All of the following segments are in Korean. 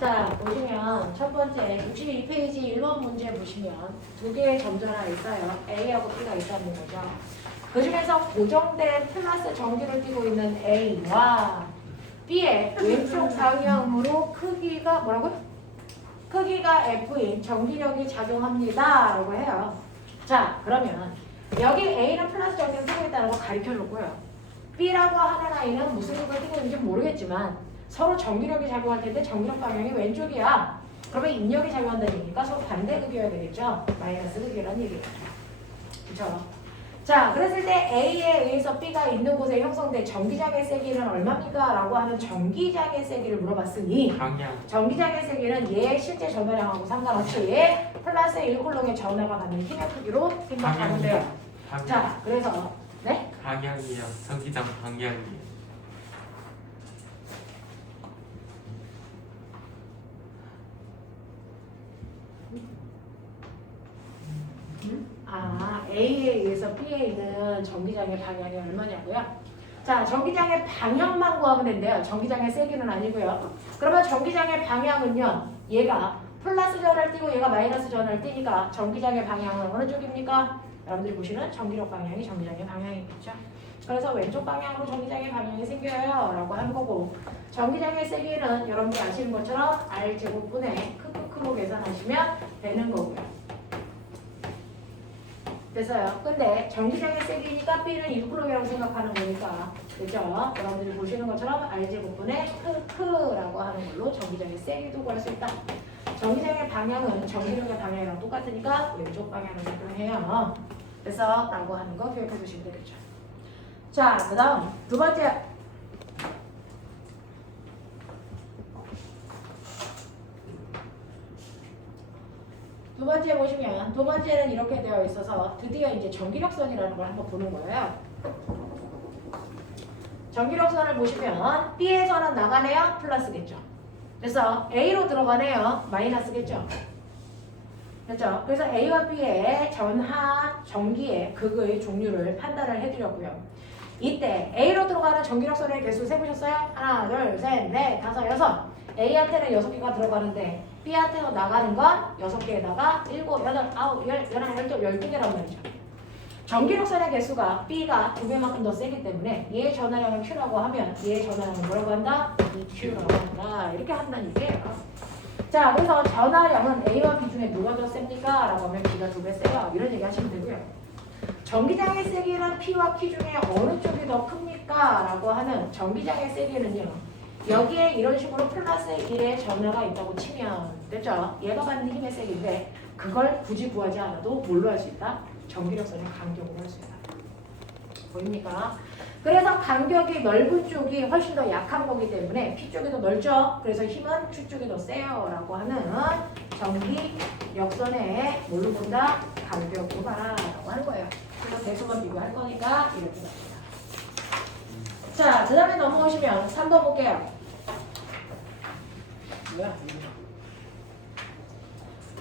자, 보시면 첫 번째 62페이지 1번 문제 보시면 두 개의 점자가 있어요. A하고 B가 있다는 거죠. 그 중에서 고정된 플러스 전기를 띠고 있는 A와 B의 왼쪽 방향으로 크기가 뭐라고요? 크기가 F인 전기력이 작용합니다. 라고 해요. 자, 그러면 여기 A는 플러스 전기를 띠고 있다는 거 가르쳐줬고요. B라고 하는 아이는 무슨 힘을 띠고 있는지 모르겠지만 서로 전기력이 작용할 텐데 전기력 방향이 왼쪽이야. 그러면 인력이 작용한다는 얘기니까 서로 반대 극이어야 되겠죠. 마이너스 극이라는 얘기겠죠. 그렇죠? 자, 그랬을 때 A에 의해서 B가 있는 곳에 형성된 전기장의 세기는 얼마입니까? 라고 하는 전기장의 세기를 물어봤으니 방향. 전기장의 세기는 얘의 실제 전화량하고 상관없이 플러스 1쿨롱의 전화가 받는 힘의 크기로 생각하면 돼요. 방향. 자, 그래서 네? 방향이요. 전기장 방향이요. A에 의해서 B에 있는 전기장의 방향이 얼마냐고요? 자, 전기장의 방향만 구하면 된대요. 전기장의 세기는 아니고요. 그러면 전기장의 방향은요. 얘가 플러스 전을 띄고 얘가 마이너스 전을 띄니까 전기장의 방향은 어느 쪽입니까? 여러분들이 보시는 전기력 방향이 전기장의 방향이겠죠. 그래서 왼쪽 방향으로 전기장의 방향이 생겨요. 라고 하는 거고 전기장의 세기는 여러분들이 아시는 것처럼 R제곱분의 크로 계산하시면 되는 거고요. 됐어요. 근데 전기장의 세기니까 B는 1쿨롱이라고 생각하는 거니까 그죠? 여러분들이 보시는 것처럼 R제곱분의 크라고 하는 걸로 전기장의 세기도 구할 수 있다. 전기장의 방향은 전기력의 방향이랑 똑같으니까 왼쪽 방향으로 접근해요. 그래서 라고 하는 거 기억해 두시면 되겠죠. 자, 그 다음 두 번째. 두 번째 보시면 두 번째는 이렇게 되어 있어서 드디어 이제 전기력선이라는 걸 한번 보는 거예요. 전기력선을 보시면 B에서는 나가네요. 플러스겠죠. 그래서 A로 들어가네요. 마이너스겠죠. 그렇죠? 그래서 A와 B의 전하 전기의 극의 종류를 판단을 해드렸고요. 이때 A로 들어가는 전기력선의 개수 세보셨어요? 하나, 둘, 셋, 넷, 다섯, 여섯. A한테는 6개가 들어가는데 B한테는 나가는 건 6개에다가 7, 8, 9, 10, 11, 12, 12개란 말이죠. 전기력선의 개수가 B가 2배만큼 더 세기 때문에 얘의 전하량을 Q라고 하면 얘의 전하량을 뭐라고 한다? EQ라고 한다. 이렇게 한다는 얘기예요. 자, 그래서 전하량은 A와 B 중에 누가 더 셉니까? 라고 하면 B가 2배 세요. 이런 얘기 하시면 되고요. 전기장의 세기는 P와 Q 중에 어느 쪽이 더 큽니까? 라고 하는 전기장의 세기는요. 여기에 이런 식으로 플러스 1의 전하가 있다고 치면 됐죠? 얘가 받는 힘의 세기인데 그걸 굳이 구하지 않아도 뭘로 할 수 있다? 전기력선의 간격으로 할 수 있다. 보입니까? 그래서 간격이 넓은 쪽이 훨씬 더 약한 거기 때문에 P 쪽이 더 넓죠? 그래서 힘은 Q 쪽이 더 세요 라고 하는 전기력선의 뭘로 본다? 간격으로 봐라 라고 하는 거예요. 그래서 대수만 비교할 거니까 이렇게 나옵니다. 자, 그 다음에 넘어오시면 3번 볼게요. 뭐야?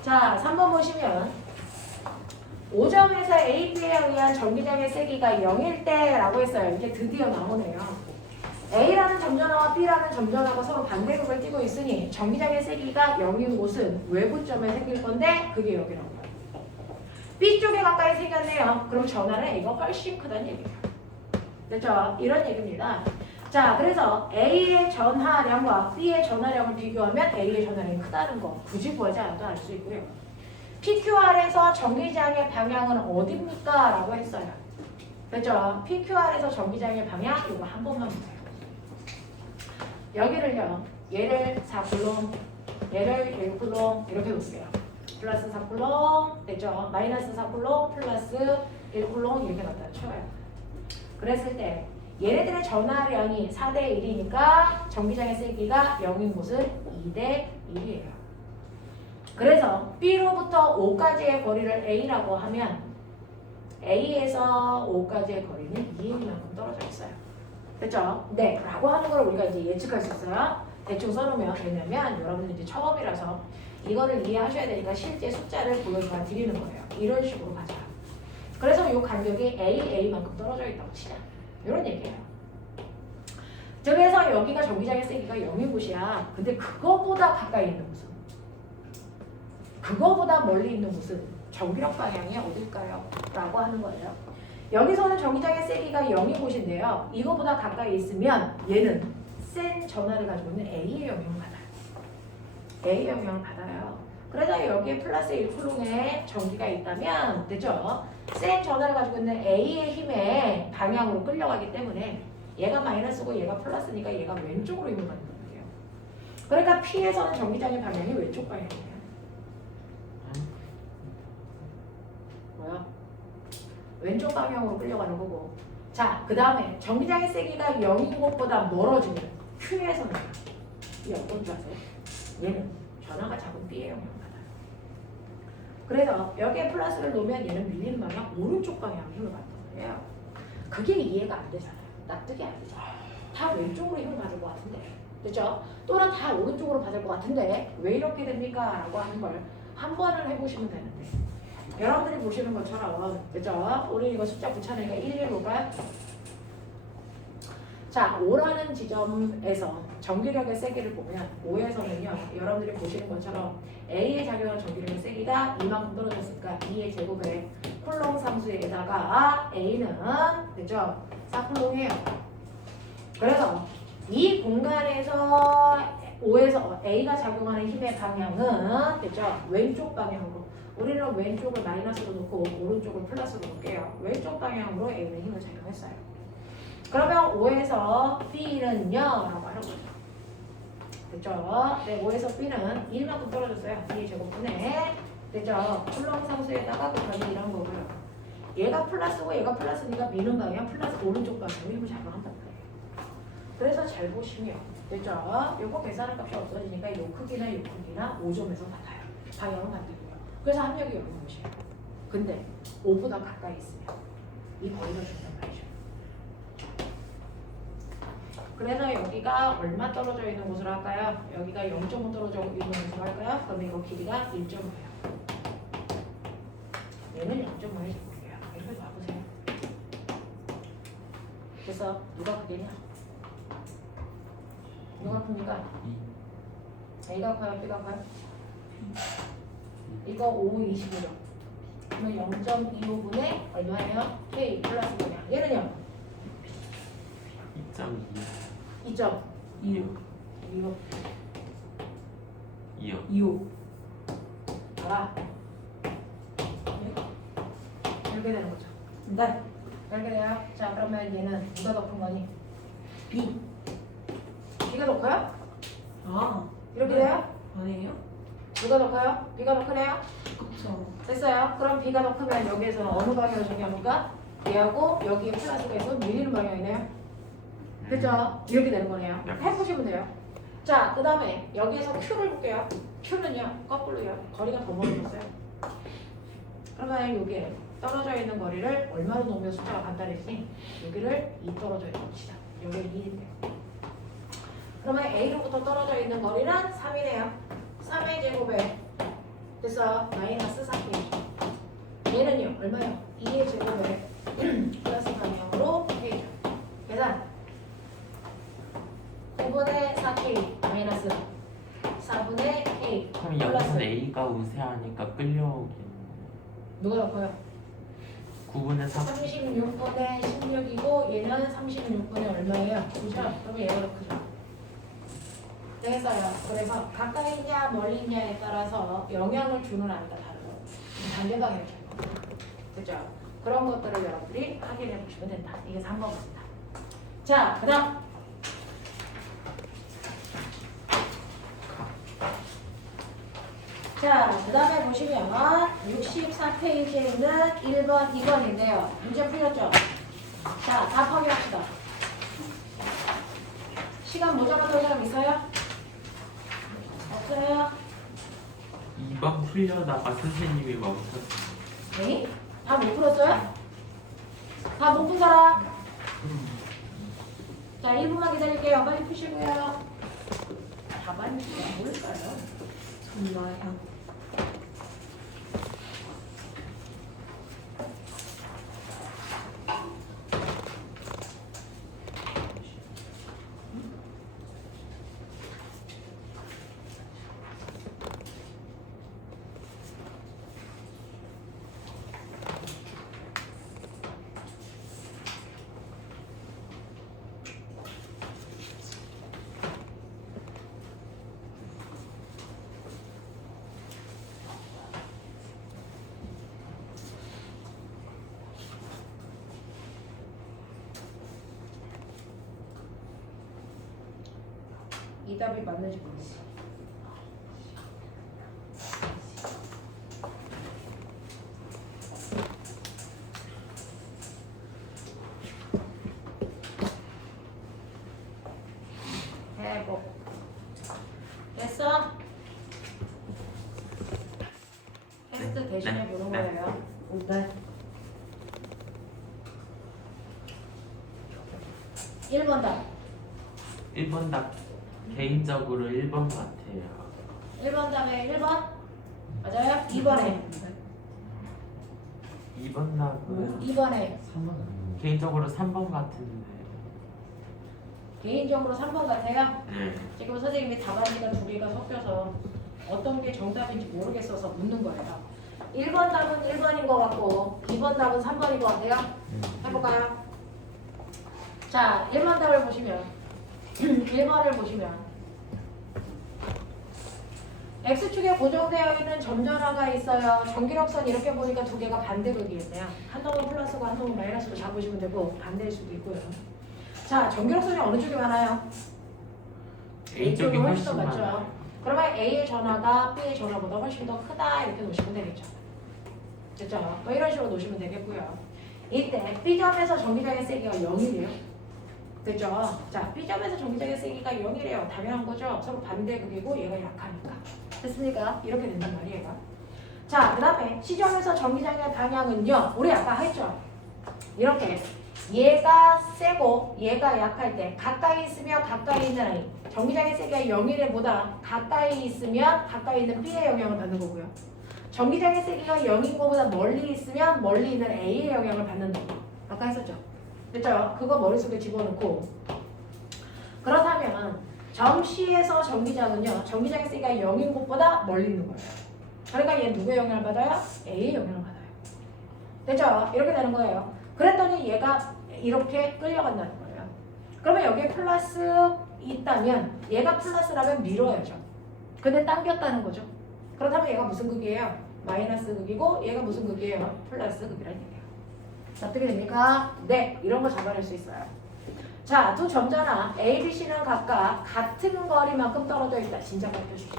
자, 3번 보시면 5점에서 AB에 의한 전기장의 세기가 0일 때라고 했어요. 이제 드디어 나오네요. A라는 점전하와 B라는 점전하고 서로 반대극을 띠고 있으니 전기장의 세기가 0인 곳은 외부점에 생길 건데 그게 여기라고 해요. B쪽에 가까이 생겼네요. 그럼 전하는 A가 훨씬 크다는 얘기예요. 됐죠? 이런 얘기입니다. 자, 그래서 A의 전하량과 B의 전하량을 비교하면 A의 전하량이 크다는 거 굳이 구하지 않아도 알 수 있고요. PQR에서 전기장의 방향은 어디입니까? 라고 했어요. 됐죠? PQR에서 전기장의 방향 이거 한 번만 보세요. 여기를요. 얘를 4쿨롱, 얘를 1쿨롱 이렇게 놓으세요. 플러스 4쿨롱 됐죠? 마이너스 4쿨롱 플러스 1쿨롱 이렇게 갖다 쳐요. 그랬을 때 얘네들의 전하량이 4대 1이니까 전기장의 세기가 0인 곳은 2대 1이에요. 그래서 B로부터 O까지의 거리를 A라고 하면 A에서 O까지의 거리는 2m만큼 떨어져 있어요. 됐죠? 네, 라고 하는 걸 우리가 이제 예측할 수 있어요. 대충 써놓으면 왜냐면 여러분들 이제 처음이라서 이거를 이해하셔야 되니까 실제 숫자를 보여줘 드리는 거예요. 이런 식으로 가자. 그래서 이 간격이 A만큼 떨어져 있다고 치자. 이런 얘기예요. 그래서 여기가 전기장의 세기가 0인 곳이야. 근데 그거보다 가까이 있는 곳은, 그거보다 멀리 있는 곳은 전기력 방향이 어딜까요? 라고 하는 거예요. 여기서는 전기장의 세기가 0인 곳인데요. 이거보다 가까이 있으면 얘는 센 전하를 가지고 있는 A의 영향을 받아요. A의 영향을 받아요. 그래서 여기에 플러스 1쿨롱의 전기가 있다면, 되죠? 센 전하를 가지고 있는 A의 힘의 방향으로 끌려가기 때문에 얘가 마이너스고 얘가 플러스니까 얘가 왼쪽으로 힘을 받는 거예요. 그러니까 P에서는 전기장의 방향이 왼쪽 방향이에요. 뭐야? 왼쪽 방향으로 끌려가는 거고. 자, 그 다음에 전기장의 세기가 0인 곳보다 멀어지면 Q에서는 이 어떤 줄 아세요? 얘는 전하가 작은 B의 영향을 받아요. 그래서 여기에 플러스를 놓으면 얘는 밀리는 방향 오른쪽 방향 힘을 받는 거예요. 그게 이해가 안 되잖아요. 납득이 안 되잖아요. 다 왼쪽으로 힘을 받을 것 같은데, 그렇죠? 또는 다 오른쪽으로 받을 것 같은데 왜 이렇게 됩니까? 라고 하는 걸 한 번을 해보시면 되는데, 여러분들이 보시는 것처럼, 그죠? 우리 이거 숫자 붙여내니까 1, 1 볼까요? 자, 5라는 지점에서 전기력의 세기를 보면 5에서는요, 여러분들이 보시는 것처럼 A의 작용한 전기력의 세기가 이만큼 떨어졌으니까 2의 제곱에 쿨롱 상수에다가 A는, 그죠? 4쿨롱이에요. 그래서 이 공간에서 5에서 A가 작용하는 힘의 방향은, 그죠? 왼쪽 방향으로. 우리는 왼쪽을 마이너스로 놓고 오른쪽을 플러스로 놓을게요. 왼쪽 방향으로 A는 힘을 작용했어요. 그러면 5에서 B는요? 라고 하는 거죠. 그죠? 네, 5에서 B는 1만큼 떨어졌어요. 2의 제곱분에. 그죠? 쿨롱 상수에다가 곱하기 2라는 거고요. 얘가 플러스고 얘가 플러스니까 미는 방향 플러스 오른쪽 방향으로 힘을 작용한단 말이에요. 그래서 잘 보시면, 그죠? 요거 계산한 값이 없어지니까 요 크기나 요 크기나 5점에서 같아요. 방향은 같아요. 그래서 합력이 여기 보시요. 근데 5보다 가까이 있으면 이 거리가 준단 말이죠. 그래서 여기가 얼마 떨어져 있는 곳으로 할까요? 여기가 0.5 떨어져 있는 곳으로 할까요? 그러면 이거 길이가 1.5예요. 얘는 0.5의 제곱이에요. 이렇게 놔보세요. 그래서 누가 크겠냐? 누가 큽니까? A가 커요? B가 커요? 이거 5, 25죠. 그러면 0.25분의 얼마예요? K 플러스 뭐냐? 얘는요? 2.2 2점 2요 2호 2요 2호 알아? 이렇게 되는 거죠. 네. 이렇게 돼요. 자, 그러면 얘는 누가 더 큰 거니? B. B가 더 커요? 아, 이렇게 돼요? 아니에요? 누가 더 커요? B가 더 크네요? 그쵸. 됐어요. 그럼 B가 더 크면 여기에서는 어느 방향을 정의합니까? 얘하고 여기에 플러스가 있어 밀리는 방향이네요. 그죠? 이렇게 되는 거네요. 네. 해보시면 돼요. 자, 그 다음에 여기에서 Q를 볼게요. Q는요, 거꾸로요. 거리가 더 멀어졌어요. 그러면 여기에 떨어져 있는 거리를 얼마로 놓으면 숫자가 간단해지니? 여기를 2 떨어져 있는 것이다. 여기를 2인데요. 그러면 A로부터 떨어져 있는 거리는 3이네요. 3의 제곱에 그래서 마이너스 4K죠. 얘는요, 얼마요? 2의 제곱에 플러스 방향으로 K죠. 계산 9분의 4K 마이너스 4분의 K 그럼 플러스 여기서는 A가 우세하니까 끌려오긴 누가 더 커요? 9분의 4 36분의 16이고 얘는 36분의 얼마예요? 그죠? 그러면 얘가 더 크죠. 됐어요. 그래서 가까이 있냐 멀리 있냐에 따라서 영향을 주는 아이가 다르고 반대 방향이 되고 그죠? 그런 것들을 여러분들이 확인해 보시면 된다. 이게 3번입니다. 자, 그 다음 자, 그 다음에 보시면 64페이지에 있는 1번, 2번인데요. 문제 풀렸죠? 자, 답하기 합시다. 시간 모자라던 사람 있어요? 없어요? 2번 풀려다가 선생님이 멈췄어요. 네? 다 못 풀었어요? 다 못 푼 사람? 자, 1분만 기다릴게요. 빨리 푸시고요. 답안이 뭘까요? 정말요. 이 답이 맞는지 모르겠어. 해보. 됐어? 테스트 대신에 보는 거예요. 네. 1번 답. 1번 답 개인적으로 1번 같아요. 1번 답에 1번? 맞아요? 2번에. 2번 답은 2번에. 개인적으로 3번 같은데. 개인적으로 3번 같아요? 네. 지금 선생님이 답안지가 두 개가 섞여서 어떤 게 정답인지 모르겠어서 묻는 거예요. 1번 답은 1번인 것 같고 2번 답은 3번인 것 같아요? 해볼까요? 자, 1번 답을 보시면 1번을 보시면 X축에 고정되어 있는 점전화가 있어요. 전기력선 이렇게 보니까 두 개가 반대극이겠네요. 한 놈은 플러스고 한 놈은 마이너스로 잡으시면 되고 반대일 수도 있고요. 자, 전기력선이 어느 쪽이 많아요? A 쪽이 훨씬 더 많죠. 많아요. 그러면 A의 전화가 B의 전화보다 훨씬 더 크다 이렇게 놓으시면 되겠죠. 됐죠? 뭐 이런 식으로 놓으시면 되겠고요. 이때 B점에서 전기장의 세기가 0이래요. 됐죠? 자, B점에서 전기장의 세기가 0이래요. 당연한 거죠. 서로 반대극이고 얘가 약하니까. 됐습니까? 이렇게 된단 말이에요. 자, 그 다음에 C점에서 전기장의 방향은요. 우리 아까 했죠? 이렇게 얘가 세고 얘가 약할 때 가까이 있으면 가까이 있는 아이 전기장의 세기가 0이래보다 가까이 있으면 가까이 있는 B의 영향을 받는 거고요. 전기장의 세기가 0인 것보다 멀리 있으면 멀리 있는 A의 영향을 받는다. 아까 했었죠? 됐죠? 그거 머릿속에 집어넣고 그렇다면 점 C에서 전기장은요. 전기장의 세기가 0인 곳보다 멀리 있는 거예요. 그러니까 얘 누구의 영향을 받아요? A의 영향을 받아요. 됐죠? 이렇게 되는 거예요. 그랬더니 얘가 이렇게 끌려간다는 거예요. 그러면 여기에 플러스 있다면 얘가 플러스라면 밀어야죠. 근데 당겼다는 거죠. 그렇다면 얘가 무슨 극이에요? 마이너스 극이고 얘가 무슨 극이에요? 플러스 극이라는 얘기예요. 어떻게 됩니까? 네, 이런 거 잡아낼 수 있어요. 자, 두 점자나 A, B, C는 각각 같은 거리만큼 떨어져 있다. 진짜 밝혀주죠.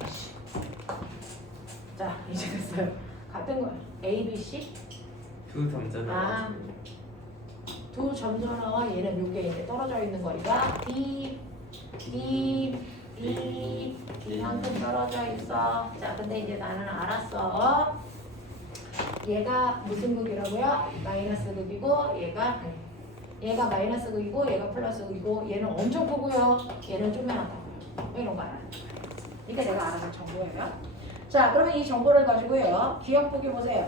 자, 이제 됐어요. 같은 거 A, B, C 두 점자나 두 점전화와 얘는 요게 이제 떨어져 있는 거리가 D, 이만큼 떨어져 있어. 자, 근데 이제 나는 알았어. 얘가 무슨 극이라고요? 마이너스 극이고 얘가 마이너스 극이고 얘가 플러스 극이고 얘는 엄청 크고요. 얘는 쪼매하다고요. 이런 거 알아요. 이게 내가 알아갈 정보예요. 자, 그러면 이 정보를 가지고요. 기억 보기 보세요.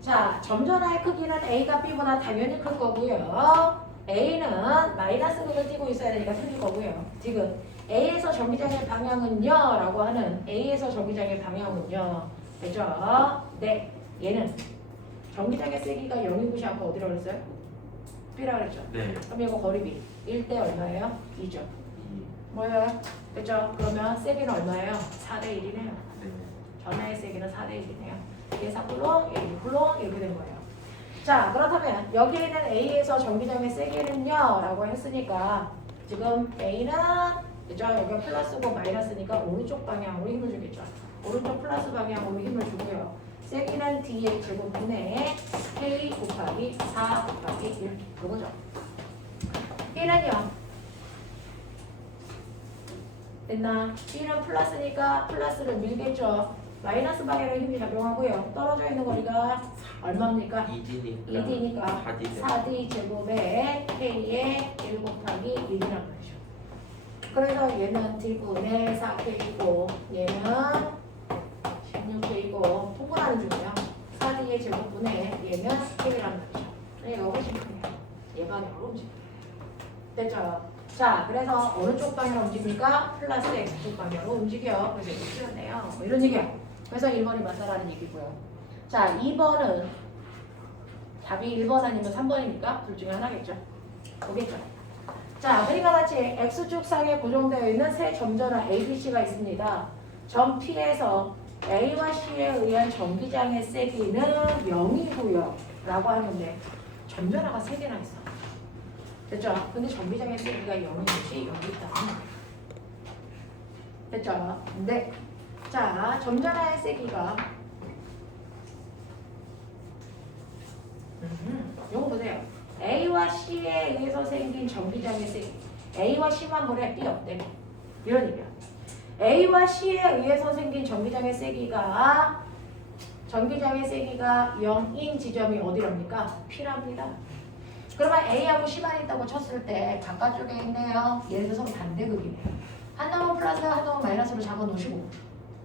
자, 점전화의 크기는 A가 B보다 당연히 클 거고요. A는 마이너스 극을 띄고 있어야 되니까 틀릴 거고요. 지금 A에서 전기장의 방향은요 라고 하는 A에서 전기장의 방향은요. 되죠? 네. 얘는 전기장의 세기가 0인 곳이 아까 어디라고 그랬어요? B라고 그랬죠? 네. 그럼 이거 거리 B. 1대 얼마예요? 2죠. 뭐예요? 됐죠? 그러면 세기는 얼마예요? 4대 1이네요. 네. 전하의 세기는 4대 1이네요. 얘 4쿨롱, 얘 2쿨롱 이렇게 된 거예요. 자, 그렇다면 여기에 있는 A에서 전기장의 세기는요 라고 했으니까 지금 A는 그죠? 여기가 플러스고 마이너스니까 오른쪽 방향으로 힘을 주겠죠. 오른쪽 플러스 방향으로 힘을 주고요. 세기는 D의 제곱분의 K 곱하기 4 곱하기 1 그거죠. B는요. 됐나? B는 플러스니까 플러스를 밀겠죠. 마이너스 방향으로 힘이 작용하고요. 떨어져 있는 거리가 얼마입니까? 2D니까 4D 제곱에 K의 1 곱하기 1이란 말이죠. 그래서 얘는 D분의 4K이고 얘는 16K이고 통분하는 중이에요. 4D의 제곱분의 얘는 K란 말이죠. 얘가 훨씬 크네요. 얘 방향으로 움직여요. 됐죠? 자, 그래서 어느 쪽 방향으로 움직입니까? 플러스 X쪽 방향으로 움직여. 그래서 이렇게 쓰였네요. 뭐 이런 얘기예요. 그래서 1번이 맞다라는 얘기고요. 자, 2번은 답이 1번 아니면 3번입니까? 둘 중에 하나겠죠. 보겠죠. 자, 그림과 같이 X축 상에 고정되어 있는 세 점전화 A, B, C가 있습니다. 점 P에서 A와 C에 의한 전기장의 세기는 0이고요. 라고 하는데 점전화가 3개나 있어. 됐죠? 근데 전기장의 세기가 0인 곳이 여기 있다. 됐죠? 네. 자, 점전하의 세기가 요거 보세요. A와 C에 의해서 생긴 전기장의 세기. A와 C만 보래 B 없대. 이런 얘기야. A와 C에 의해서 생긴 전기장의 세기가 0인 지점이 어디랍니까? P랍니다. 그러면 A하고 C만 있다고 쳤을 때 바깥쪽에 있네요. 예를 들어서 반대극이네요. 한 놈은 플러스 한 놈은 마이너스로 잡아 놓으시고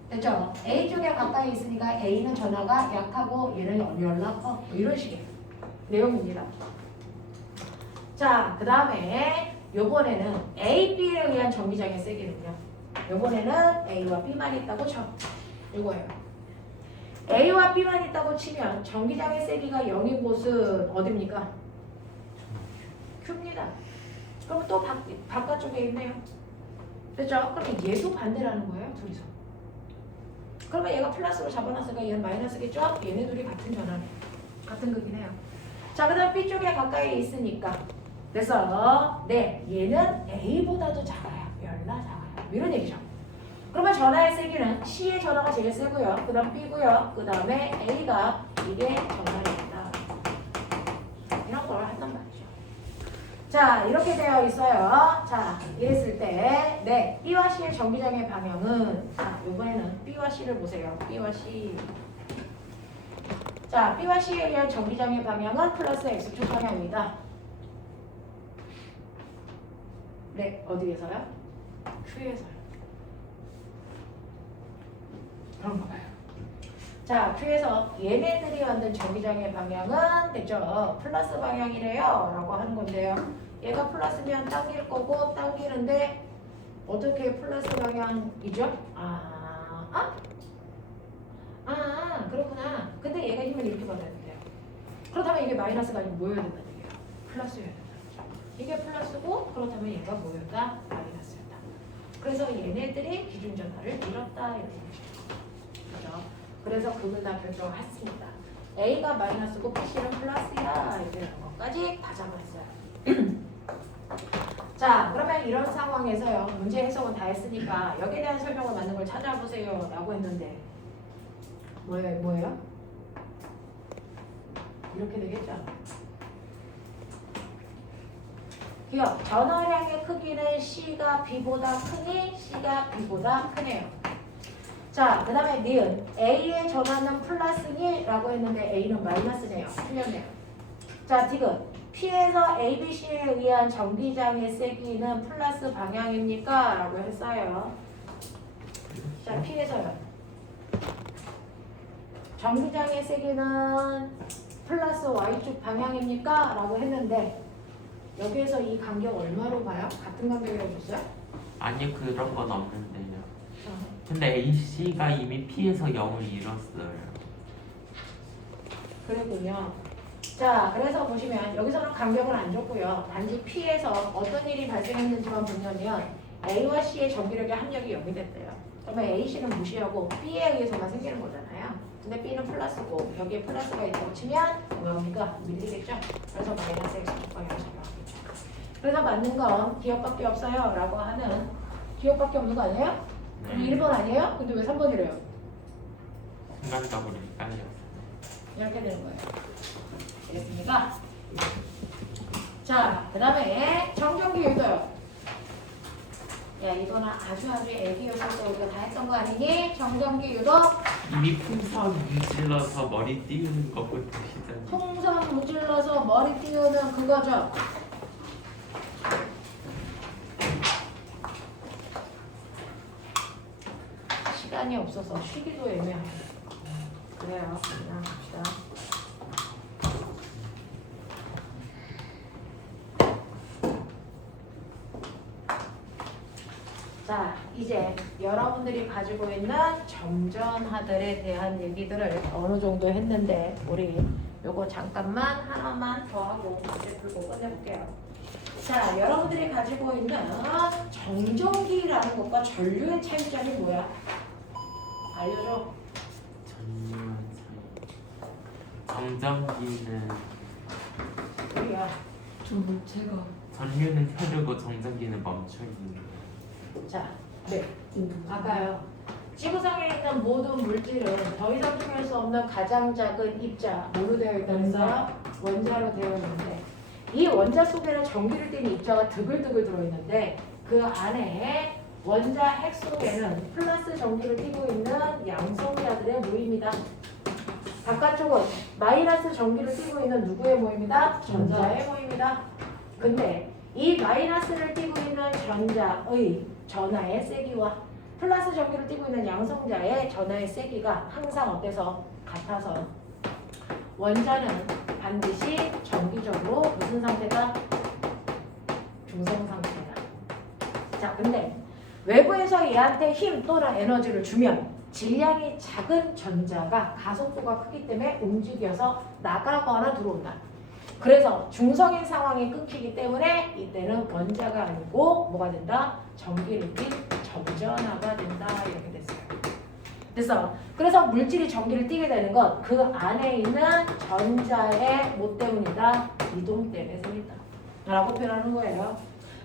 됐죠? A 쪽에 가까이 있으니까 A는 전하가 약하고 얘는 연락커 뭐 이런 식의 내용입니다. 자, 그 다음에 요번에는 A, B에 의한 전기장의 세기는요. 요번에는 A와 B만 있다고 쳐. 이거예요. A와 B만 있다고 치면 전기장의 세기가 0인 곳은 어딥니까? Q입니다. 그럼 또 바깥쪽에 있네요. 됐죠? 그러면 얘도 반대라는 거예요. 둘이서. 그러면 얘가 플러스로 잡아놨으니까 얘는 마이너스겠죠? 얘네 둘이 같은 전환이에요. 같은 극이네요. 자, 그 다음 B쪽에 가까이 있으니까 그래서 네, 얘는 A보다도 작아요. 열나 작아요. 이런 얘기죠. 그러면 전하의 세기는 C의 전하가 제일 세고요. 그 다음 B고요. 그 다음에 A가 이게 전하입니다. 이런 걸 한단 말이죠. 자, 이렇게 되어 있어요. 자, 이랬을 때 네, B와 C의 전기장의 방향은 자, 이번에는 B와 C를 보세요. B와 C. 자, B와 C에 의한 전기장의 방향은 플러스 X축 방향입니다. 네, 어디에서요? Q에서요. 그런가 봐요. 자, Q에서 얘네들이 만든 전기장의 방향은 됐죠? 플러스 방향이래요. 라고 하는 건데요. 얘가 플러스면 당길 거고 당기는데 어떻게 플러스 방향이죠? 그렇구나. 근데 얘가 힘을 이렇게 받아야 돼요. 그렇다면 이게 마이너스가 아니고 뭐여야 된다는 얘기예요? 플러스여야 된다는 거죠. 이게 플러스고 그렇다면 얘가 뭐였다? 마이너스였다. 그래서 얘네들이 기준 전하를 잃었다 이런 얘기죠. 그죠? 그래서 그걸 다 결정했습니다. A가 마이너스고 BC는 플러스야 이런 것까지 다 잡았어요. 자, 그러면 이런 상황에서요. 문제 해석은 다 했으니까 여기에 대한 설명을 맞는 걸 찾아보세요 라고 했는데 뭐예요? 이렇게 되겠죠. 기억, 전화량의 크기는 C가 B보다 크니 C가 B보다 크네요. 자, 그 다음에 니은 A의 전화는 플러스니 라고 했는데 A는 마이너스네요. 틀렸네요. 자, 디귿 P에서 ABC에 의한 전기장의 세기는 플러스 방향입니까? 라고 했어요. 자, P에서요. 전기장의 세기는 플러스 Y축 방향입니까? 라고 했는데 여기에서 이 간격 얼마로 봐요? 같은 간격이라고 줬어요? 아니 그런 건 없는데요. 근데 AC가 이미 P에서 0을 잃었어요. 그랬군요. 자, 그래서 보시면 여기서는 간격을 안 줬고요. 단지 P에서 어떤 일이 발생했는지만 보면 A와 C의 전기력의 합력이 0이 됐대요. 그러면 A, C는 무시하고 B에 의해서만 생기는 거잖아요. 근데 B는 플러스고 여기에 플러스가 있다고 치면 뭐입니까? 밀리겠죠? 그래서 마이너스 X축 방향을 적용하겠죠. 그래서 맞는 건 기억밖에 없어요 라고 하는 기억밖에 없는 거 아니에요? 그럼 1번 아니에요? 근데 왜 3번이래요? 순간적으로 헷갈렸어요. 이렇게 되는 거예요. 됐습니까? 자, 그 다음에 정전기 유도요. 야, 이거는 아주 애기였을 때 우리가 다 했던 거 아니니? 정전기 유도. 이미 풍선 문질러서 머리 띄우는 것부터 시작. 풍선 무질러서 머리 띄우는 그거죠. 시간이 없어서 쉬기도 애매하고. 그래요. 그냥 갑시다. 자, 이제 여러분들이 가지고 있는 점전하들에 대한 얘기들을 어느 정도 했는데 우리 요거 잠깐만 하나만 더 하고 문제 풀고 끝내볼게요. 자, 여러분들이 가지고 있는 정전기라는 것과 전류의 차이점이 뭐야? 알려줘. 전류한 차이. 정전기는 우리야. 좀 제가 전류는 흐르고 정전기는 멈춰 있는. 자, 네. 아까요. 지구상에 있는 모든 물질은 더 이상 통할 수 없는 가장 작은 입자, 뭐로 되어 있다는 거야? 원자로 되어 있는데 이 원자 속에는 전기를 띠는 입자가 드글드글 들어있는데 그 안에 원자 핵 속에는 플러스 전기를 띠고 있는 양성자들의 모임이다. 바깥쪽은 마이너스 전기를 띠고 있는 누구의 모임이다? 전자의 모임이다. 근데 이 마이너스를 띠고 있는 전자의 전하의 세기와 플러스 전기를 띠고 있는 양성자의 전하의 세기가 항상 어때서 같아서 원자는 반드시 정기적으로 무슨 상태다? 중성 상태다. 자, 근데 외부에서 얘한테 힘 또는 에너지를 주면 질량이 작은 전자가 가속도가 크기 때문에 움직여서 나가거나 들어온다. 그래서 중성인 상황이 끊기기 때문에 이때는 원자가 아니고 뭐가 된다? 전기를 띤 전전하가 된다. 이렇게 됐어요. 그래서 물질이 전기를 띠게 되는 건 그 안에 있는 전자의 뭐 때문이다? 이동 때문에 생긴다. 라고 표현하는 거예요.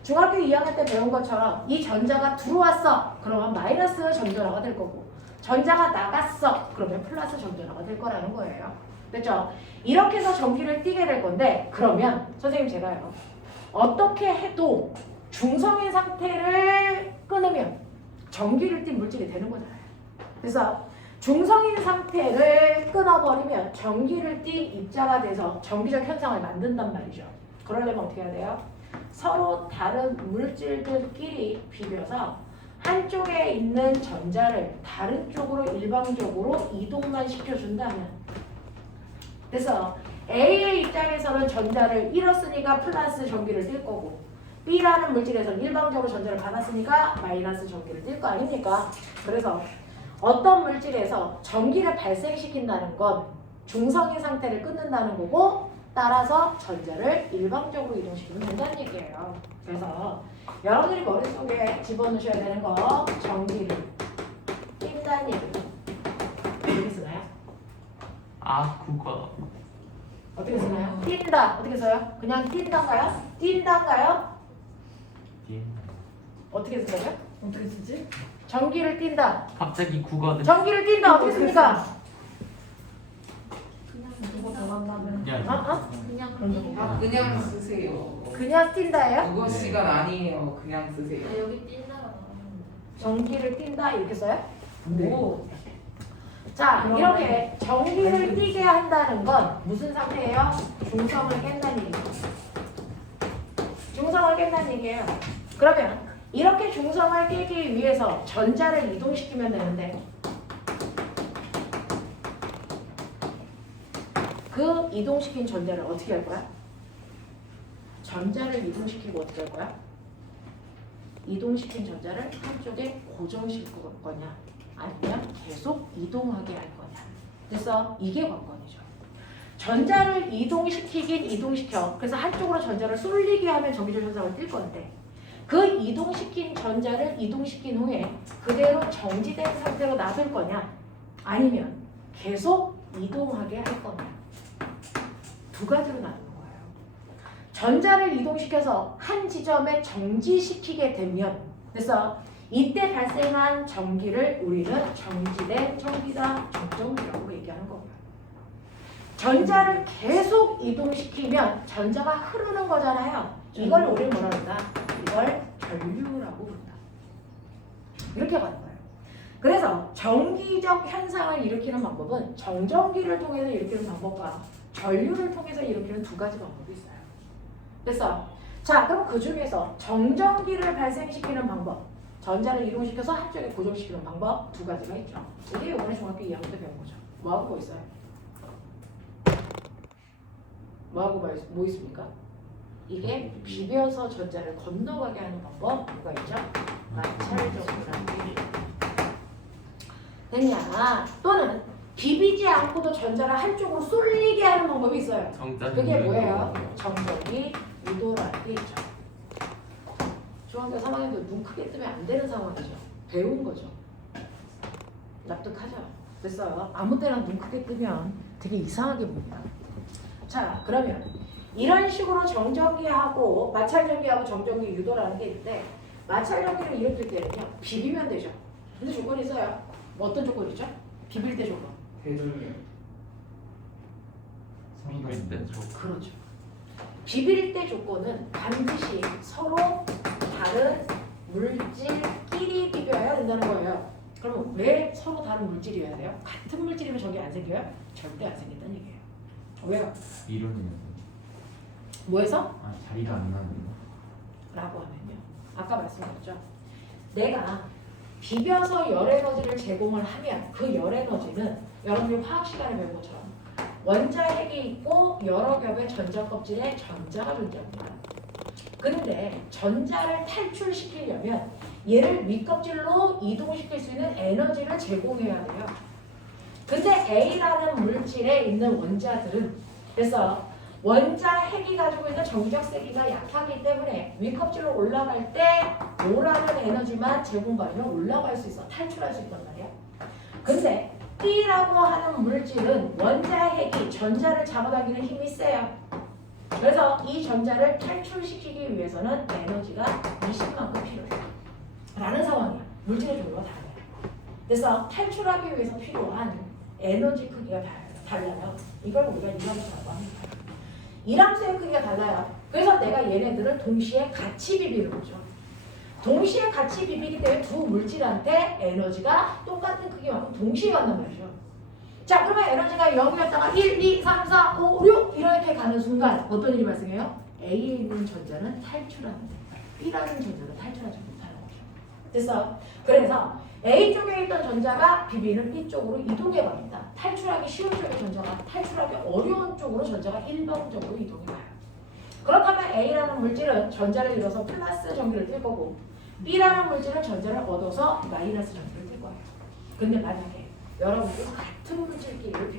중학교 2학년 때 배운 것처럼 이 전자가 들어왔어. 그러면 마이너스 전전하가 될 거고 전자가 나갔어. 그러면 플러스 전전하가 될 거라는 거예요. 됐죠? 이렇게 해서 전기를 띠게 될 건데 그러면 선생님 제가요. 어떻게 해도 중성인 상태를 끊으면 전기를 띤 물질이 되는 거잖아요. 그래서 중성인 상태를 끊어버리면 전기를 띤 입자가 돼서 전기적 현상을 만든단 말이죠. 그러려면 어떻게 해야 돼요? 서로 다른 물질들끼리 비벼서 한쪽에 있는 전자를 다른 쪽으로 일방적으로 이동만 시켜준다면 그래서 A의 입장에서는 전자를 잃었으니까 플러스 전기를 띨 거고 B라는 물질에서는 일방적으로 전자를 받았으니까 마이너스 전기를 띨 거 아닙니까? 그래서 어떤 물질에서 전기를 발생시킨다는 건 중성인 상태를 끊는다는 거고 따라서 전자를 일방적으로 이동시키면 된다는 얘기예요. 그래서 여러분들이 머릿속에 집어넣으셔야 되는 거 전기를 띈다는 얘기예요. 어떻게 쓰나요? 아, 국어. 어떻게 쓰나요? 띈다. 어떻게 써요? 그냥 띈다인가요? 띈다인가요? 예. 어떻게 쓰나요? 어떻게 쓰지? 전기를 띈다. 갑자기 국어는 전기를 띈다. 어떻게 씁니까? 누가 더 간다면 어? 그냥 쓰세요. 그냥 띈다예요? 국어 시간 아니에요. 그냥 쓰세요. 여기 뛴다가 전기를 띈다 이렇게 써요? 네. 오. 자, 이렇게 전기를 띠게 한다는 건 무슨 상태예요? 중성을 깬다는 얘기예요. 중성을 깬다는 얘기예요. 그러면 이렇게 중성을 깨기 위해서 전자를 이동시키면 되는데 그 이동시킨 전자를 어떻게 할 거야? 전자를 이동시키고 어떻게 할 거야? 이동시킨 전자를 한쪽에 고정시킬 거냐 아니면 계속 이동하게 할 거냐. 그래서 이게 관건이죠. 전자를 이동시키긴 이동시켜. 그래서 한쪽으로 전자를 쏠리게 하면 전기적 현상을 띌 건데 그 이동시킨 전자를 이동시킨 후에 그대로 정지된 상태로 놔둘 거냐 아니면 계속 이동하게 할 거냐. 두 가지로 나누는 거예요. 전자를 이동시켜서 한 지점에 정지시키게 되면 그래서 이때 발생한 전기를 우리는 정지된 전기다, 적정기라고 얘기하는 거예요. 전자를 계속 이동시키면 전자가 흐르는 거잖아요. 이걸 우리는 뭐라 한다? 이걸 전류라고 부른다. 이렇게 가는 거예요. 그래서 정기적 현상을 일으키는 방법은 정전기를 통해서 일으키는 방법과 전류를 통해서 일으키는 두 가지 방법이 있어요. 그래서 자, 그럼 그 중에서 정전기를 발생시키는 방법, 전자를 이동시켜서 한쪽에 고정시키는 방법 두 가지가 있죠. 이게 이번에 중학교 2학년 때 배운 거죠. 뭐하고 뭐 있어요? 뭐하고 뭐 있습니까? 이게 비벼서 전자를 건너가게 하는 방법 뭐가 있죠? 마찰적이라는 게 됐냐? 또는 비비지 않고도 전자를 한쪽으로 쏠리게 하는 방법이 있어요. 정전. 그게 뭐예요? 정전기 유도라는 게 있죠. 중학교 3학년도 눈 크게 뜨면 안 되는 상황이죠. 배운 거죠. 납득하죠. 됐어요. 아무 때나 눈 크게 뜨면 되게 이상하게 봅니다. 자, 그러면 이런 식으로 정전기하고 마찰전기하고 정전기 유도라는 게 있는데 마찰전기를 일으킬 때는요 비비면 되죠. 근데 조건이 있어요. 뭐 어떤 조건이죠? 비빌 때 조건. 대전이요. 비빌 때 저. 그렇죠. 비빌 때 조건은 반드시 서로 다른 물질끼리 비벼야 된다는 거예요. 그러면 왜 서로 다른 물질이어야 돼요? 같은 물질이면 저게 안 생겨요? 절대 안 생긴다는 얘기예요. 왜요? 이론이 뭐해서? 자리가 안 나는 라고 하면요. 아까 말씀드렸죠. 내가 비벼서 열 에너지를 제공을 하면 그 열 에너지는 여러분이 화학 시간에 배운 것처럼 원자핵이 있고 여러 겹의 전자 껍질에 전자가 존재합니다. 근데 전자를 탈출시키려면 얘를 윗껍질로 이동시킬 수 있는 에너지를 제공해야 돼요. 근데 A라는 물질에 있는 원자들은 그래서 원자핵이 가지고 있는 정적 세기가 약하기 때문에 윗껍질로 올라갈 때 O라는 에너지만 제공받으면 올라갈 수 있어. 탈출할 수 있단 말이야. 근데 B라고 하는 물질은 원자핵이 전자를 잡아당기는 힘이 세요. 그래서 이 전자를 탈출시키기 위해서는 에너지가 20만큼 필요해요. 라는 상황이야. 물질의 종류가 달라요. 그래서 탈출하기 위해서 필요한 에너지 크기가 달라요. 이걸 우리가 이함수라고 합니다. 이함수의 크기가 달라요. 그래서 내가 얘네들을 동시에 같이 비비는 거죠. 동시에 같이 비비기 때문에 두 물질한테 에너지가 똑같은 크기만큼 동시에 간단 말이죠. 자, 그러면 에너지가 0이었다가 1, 2, 3, 4, 5, 6 이렇게 가는 순간 어떤 일이 발생해요? A에 있는 전자는 탈출하는데 B라는 전자는 탈출하지 못하는 거죠. 그래서 A 쪽에 있던 전자가 비비는 B 쪽으로 이동해 갑니다. 탈출하기 쉬운 쪽의 전자가 탈출하기 어려운 쪽으로 전자가 일방적으로 이동해 가요. 그렇다면 A라는 물질은 전자를 잃어서 플러스 전기를 띨 거고 B라는 물질은 전자를 얻어서 마이너스 전기를 띨 거예요. 근데 만약에 여러분들 같은 물질끼리를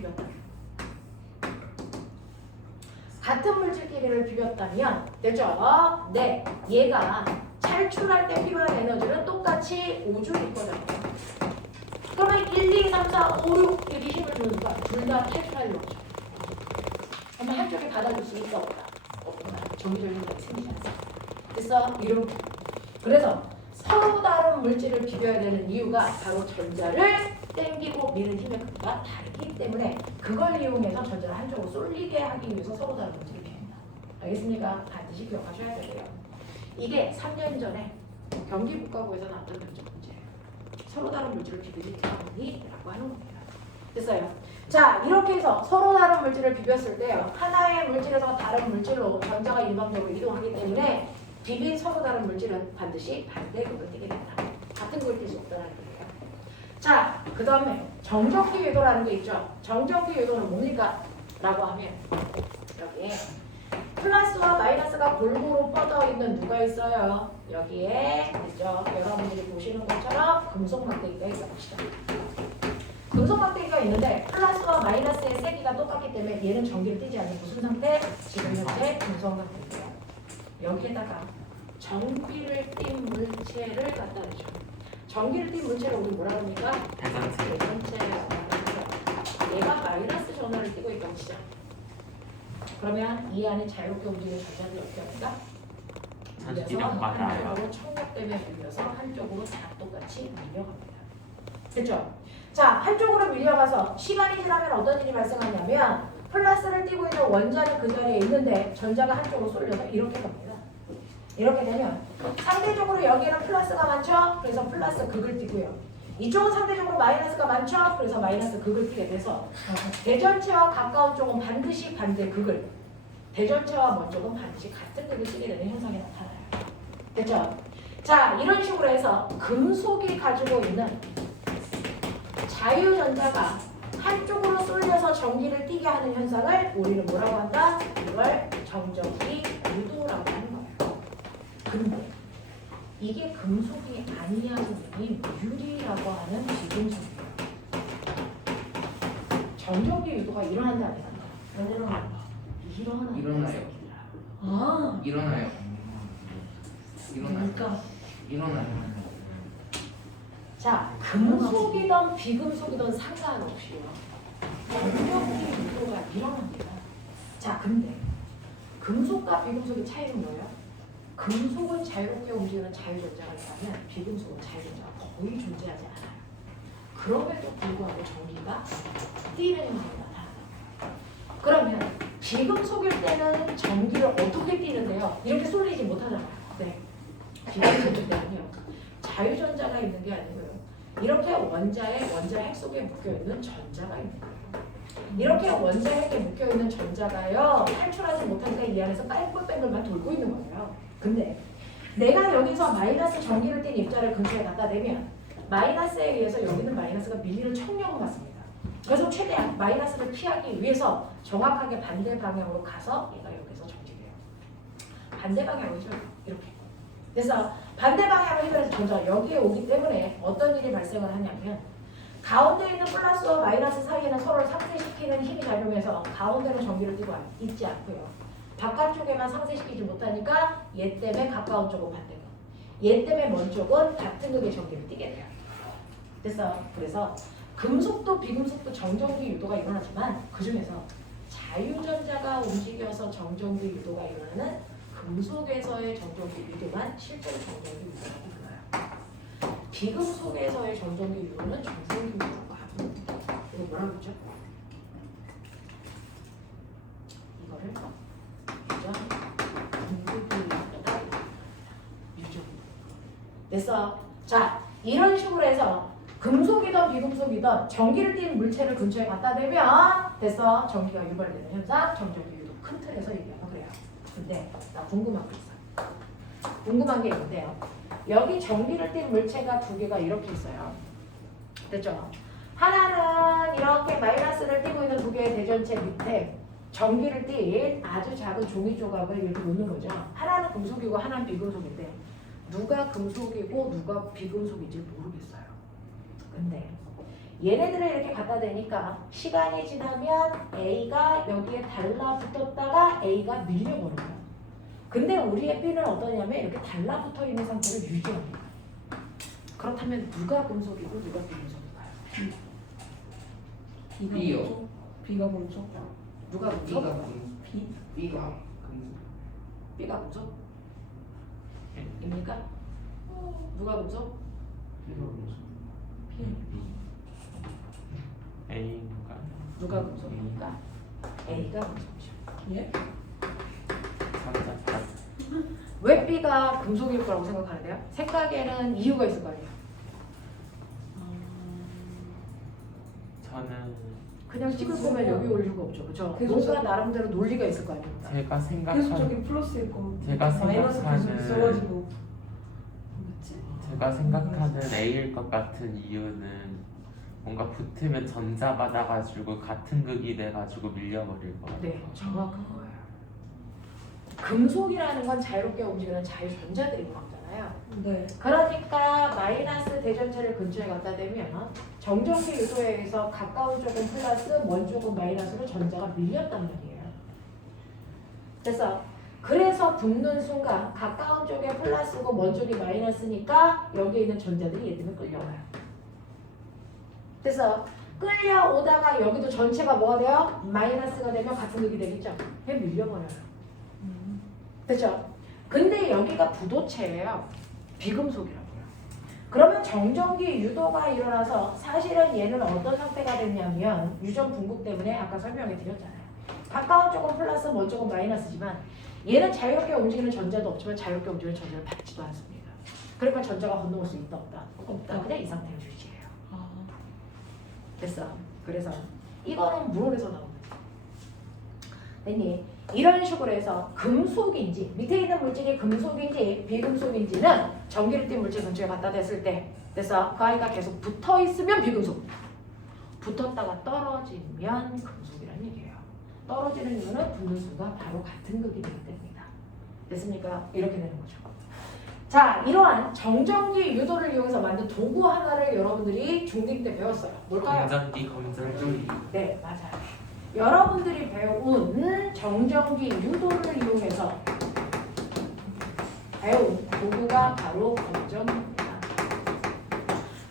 비볐다면 됐죠? 네, 얘가 탈출할 때 필요한 에너지는 똑같이 5줄일 거잖아요. 그러면 1, 2, 3, 4, 5, 6 이렇게 힘을 주니까 둘 다 탈출하려고 하죠. 그러면 한쪽이 받아줄 수 있어 없다? 없구나. 정기적인 게 생기지 않습니다. 이렇게. 그래서 서로 다른 물질을 비벼야 되는 이유가 바로 전자를 땡기고 미는 힘의 크기가 다르기 때문에 그걸 이용해서 전자를 한쪽으로 쏠리게 하기 위해서 서로 다른 물질을 비웁니다. 알겠습니까? 반드시 기억하셔야 되고요. 이게 3년 전에 경기국가고에서 나왔던 면접 문제예요. 서로 다른 물질을 비비지 않으니? 라고 하는 겁니다. 됐어요. 자, 이렇게 해서 서로 다른 물질을 비볐을 때요. 하나의 물질에서 다른 물질로 전자가 일방적으로 이동하기 때문에 비빈 서로 다른 물질은 반드시 반대극을 띠게 된다. 같은 극을 띌 수 없다는 거예요. 자, 그 다음에 정전기 유도라는 게 있죠. 정전기 유도는 뭡니까? 라고 하면 여기에 플러스와 마이너스가 골고루 뻗어 있는 누가 있어요? 여기에 있죠. 여러분들이 보시는 것처럼 금속 막대기가 있어봅시다. 금속 막대기가 있는데 플러스와 마이너스의 세기가 똑같기 때문에 얘는 전기를 띠지 않는 무슨 상태? 지금 현재 금속 막대기예요. 여기에다가 전기를 띤 물체를 갖다 대죠. 전기를 띤 물체를 우리 뭐라 합니까? 대전체라고 하는데요. 얘가 마이너스 전화를 띠고 있다고 치자. 그러면 이 안에 자유롭게 움직이는 전자들이 어떻게 합니까? 전기랑 맞아요. 한쪽으로 청력 때문에 밀려서 한쪽으로 다 똑같이 밀려갑니다. 됐죠? 자, 한쪽으로 밀려가서 시간이 지나면 어떤 일이 발생하냐면 플러스를 띠고 있는 원자는 그 자리에 있는데 전자가 한쪽으로 쏠려서 이렇게 갑니다. 이렇게 되면 상대적으로 여기에는 플러스가 많죠? 그래서 플러스 극을 띠고요. 이쪽은 상대적으로 마이너스가 많죠? 그래서 마이너스 극을 띠게 돼서 대전체와 가까운 쪽은 반드시 반대 극을, 대전체와 먼 쪽은 반드시 같은 극을 띠게 되는 현상이 나타나요. 됐죠? 자, 이런 식으로 해서 금속이 가지고 있는 자유전자가 한쪽으로 쏠려서 전기를 띠게 하는 현상을 우리는 뭐라고 한다? 이걸 정전기 유도라고 하는 거예요. 근데 이게 금속이 아니야 선생님, 유리라고 하는 비금속이에요. 정전기 유도가 일어난다 안 일어난다? 일어나요. 아, 일어나요. 그러니까 일어나요. 자, 금속이든 비금속이든 상관없이요. 정전기 유도가 일어납니다. 자, 근데 금속과 비금속의 차이는 뭐예요? 금속은 자유롭게 움직이는 자유전자가 있다면 비금속은 자유전자가 거의 존재하지 않아요. 그럼에도 불구하고 전기가 뛰는 현상이 나타난다. 그러면 비금속일 때는 전기를 어떻게 띄는데요? 이렇게 쏠리지 못하잖아요. 네. 비금속일 때는요. 자유전자가 있는 게 아니고요. 이렇게 원자 핵 속에 묶여있는 전자가 있는 거예요. 이렇게 원자 핵에 묶여있는 전자가요. 탈출하지 못하니까 이 안에서 뺑글뺑글만 돌고 있는 거예요. 근데 내가 여기서 마이너스 전기를 띤 입자를 근처에 갖다 대면 마이너스에 의해서 여기는 마이너스가 밀리는 청력을 받습니다. 그래서 최대한 마이너스를 피하기 위해서 정확하게 반대 방향으로 가서 얘가 여기서 정지돼요. 반대 방향이죠. 이렇게. 그래서 반대 방향을 해서 전자 여기에 오기 때문에 어떤 일이 발생을 하냐면 가운데 있는 플러스와 마이너스 사이에는 서로를 상쇄시키는 힘이 작용해서 가운데는 전기를 띄고 있지 않고요. 바깥쪽에만 상쇄시키지 못하니까 얘 때문에 가까운 쪽은 반대고 얘 때문에 먼 쪽은 같은 극의 전기를 띄게 돼요. 그래서 금속도 비금속도 정전기 유도가 일어나지만 그 중에서 자유전자가 움직여서 정전기 유도가 일어나는 금속에서의 정전기 유도만 실제로 정전기 유도라고 불러요. 비금속에서의 정전기 유도는 정전기 유도라고 합니다. 이거 뭐라고 그러죠? 이거를 유전 공급기 유도다. 유전. 그래서 자 이런 식으로 해서 금속이든 비금속이든 전기를 띤 물체를 근처에 갖다 대면 됐어 전기가 유발되는 현상 정전기 유도 큰 틀에서 얘기하면 그래요. 근데 나 궁금한 게 있어. 궁금한 게 있는데요. 여기 전기를 띤 물체가 두 개가 이렇게 있어요. 됐죠? 하나는 이렇게 마이너스를 띠고 있는 두 개의 대전체 밑에 전기를 띤 아주 작은 종이 조각을 이렇게 놓는 거죠. 하나는 금속이고 하나는 비금속인데 누가 금속이고 누가 비금속인지 모르겠어요. 근데 얘네들을 이렇게 갖다 대니까 시간이 지나면 A가 여기에 달라붙었다가 A가 밀려버는 거예요. 근데 우리의 B는 어떠냐면 이렇게 달라붙어 있는 상태를 유지합니다. 그렇다면 누가 금속이고 누가 비금속일까요? B요. B가 금속. 누가 금속? B가 금속. B. B가 금속. B가 금속? 입니까? 누가 금속? B가 금속. A인가? 누가 금속입니까? A가 금속이죠. 예? 상자 왜 B가 금속일 거라고 생각하는데요? 생각에는 이유가 있을 거 아니에요. 저는 그냥 찍을 거면 여기 올 이유가 없죠. 그렇죠? 그래서 뭔가 나름대로 논리가 있을 거 아닙니까? 제가 계속 생각하는 저기 플러스일 거. 제가 마이너스 계속 생각하는- 있어가지고. 뭐지? 제가 생각하는 A일 것 같은 이유는 뭔가 붙으면 전자 받아가지고 같은 극이 돼가지고 밀려버릴 것 같아요. 네, 정확한 거예요. 금속이라는 건 자유롭게 움직이는 자유전자들이 거잖아요. 네. 그러니까 마이너스 대전체를 근처에 갖다 대면 정전기 유도에 의해서 가까운 쪽은 플러스, 먼 쪽은 마이너스로 전자가 밀렸단 말이에요. 그래서 붙는 순간 가까운 쪽에 플러스고 먼 쪽이 마이너스니까 여기에 있는 전자들이 얘 때문에 끌려와요. 그래서 끌려오다가 여기도 전체가 뭐가 돼요? 마이너스가 되면 같은 극이 되겠죠? 그냥 밀려버려요. 그렇죠? 근데 여기가 부도체예요. 비금속이라고요. 그러면 정전기 유도가 일어나서 사실은 얘는 어떤 상태가 됐냐면 유전 분국 때문에 아까 설명해 드렸잖아요. 가까운 쪽은 플러스, 먼 쪽은 마이너스지만 얘는 자유롭게 움직이는 전자도 없지만 자유롭게 움직이는 전자를 받지도 않습니다. 그러니까 전자가 건너올 수 있다 없다? 없다. 그냥 이 상태를 유지해요. 됐어. 그래서 이거는 물에서 나오는 거예요. 됐니? 이런 식으로 해서 금속인지 밑에 있는 물질이 금속인지 비금속인지는 전기를 띤 물질 근처에 갖다 댔을 때 그래서 그 아이가 계속 붙어 있으면 비금속, 붙었다가 떨어지면 금속이라는 얘기예요. 떨어지는 이유는 붙는 수가 바로 같은 극이 되기 때문이다. 됐습니까? 이렇게 되는 거죠. 자, 이러한 정전기 유도를 이용해서 만든 도구 하나를 여러분들이 중딩 때 배웠어요. 뭘까요? 검전기 검전기 네, 맞아요. 여러분들이 배운 정전기 유도를 이용해서 배운 도구가 바로 검전기입니다.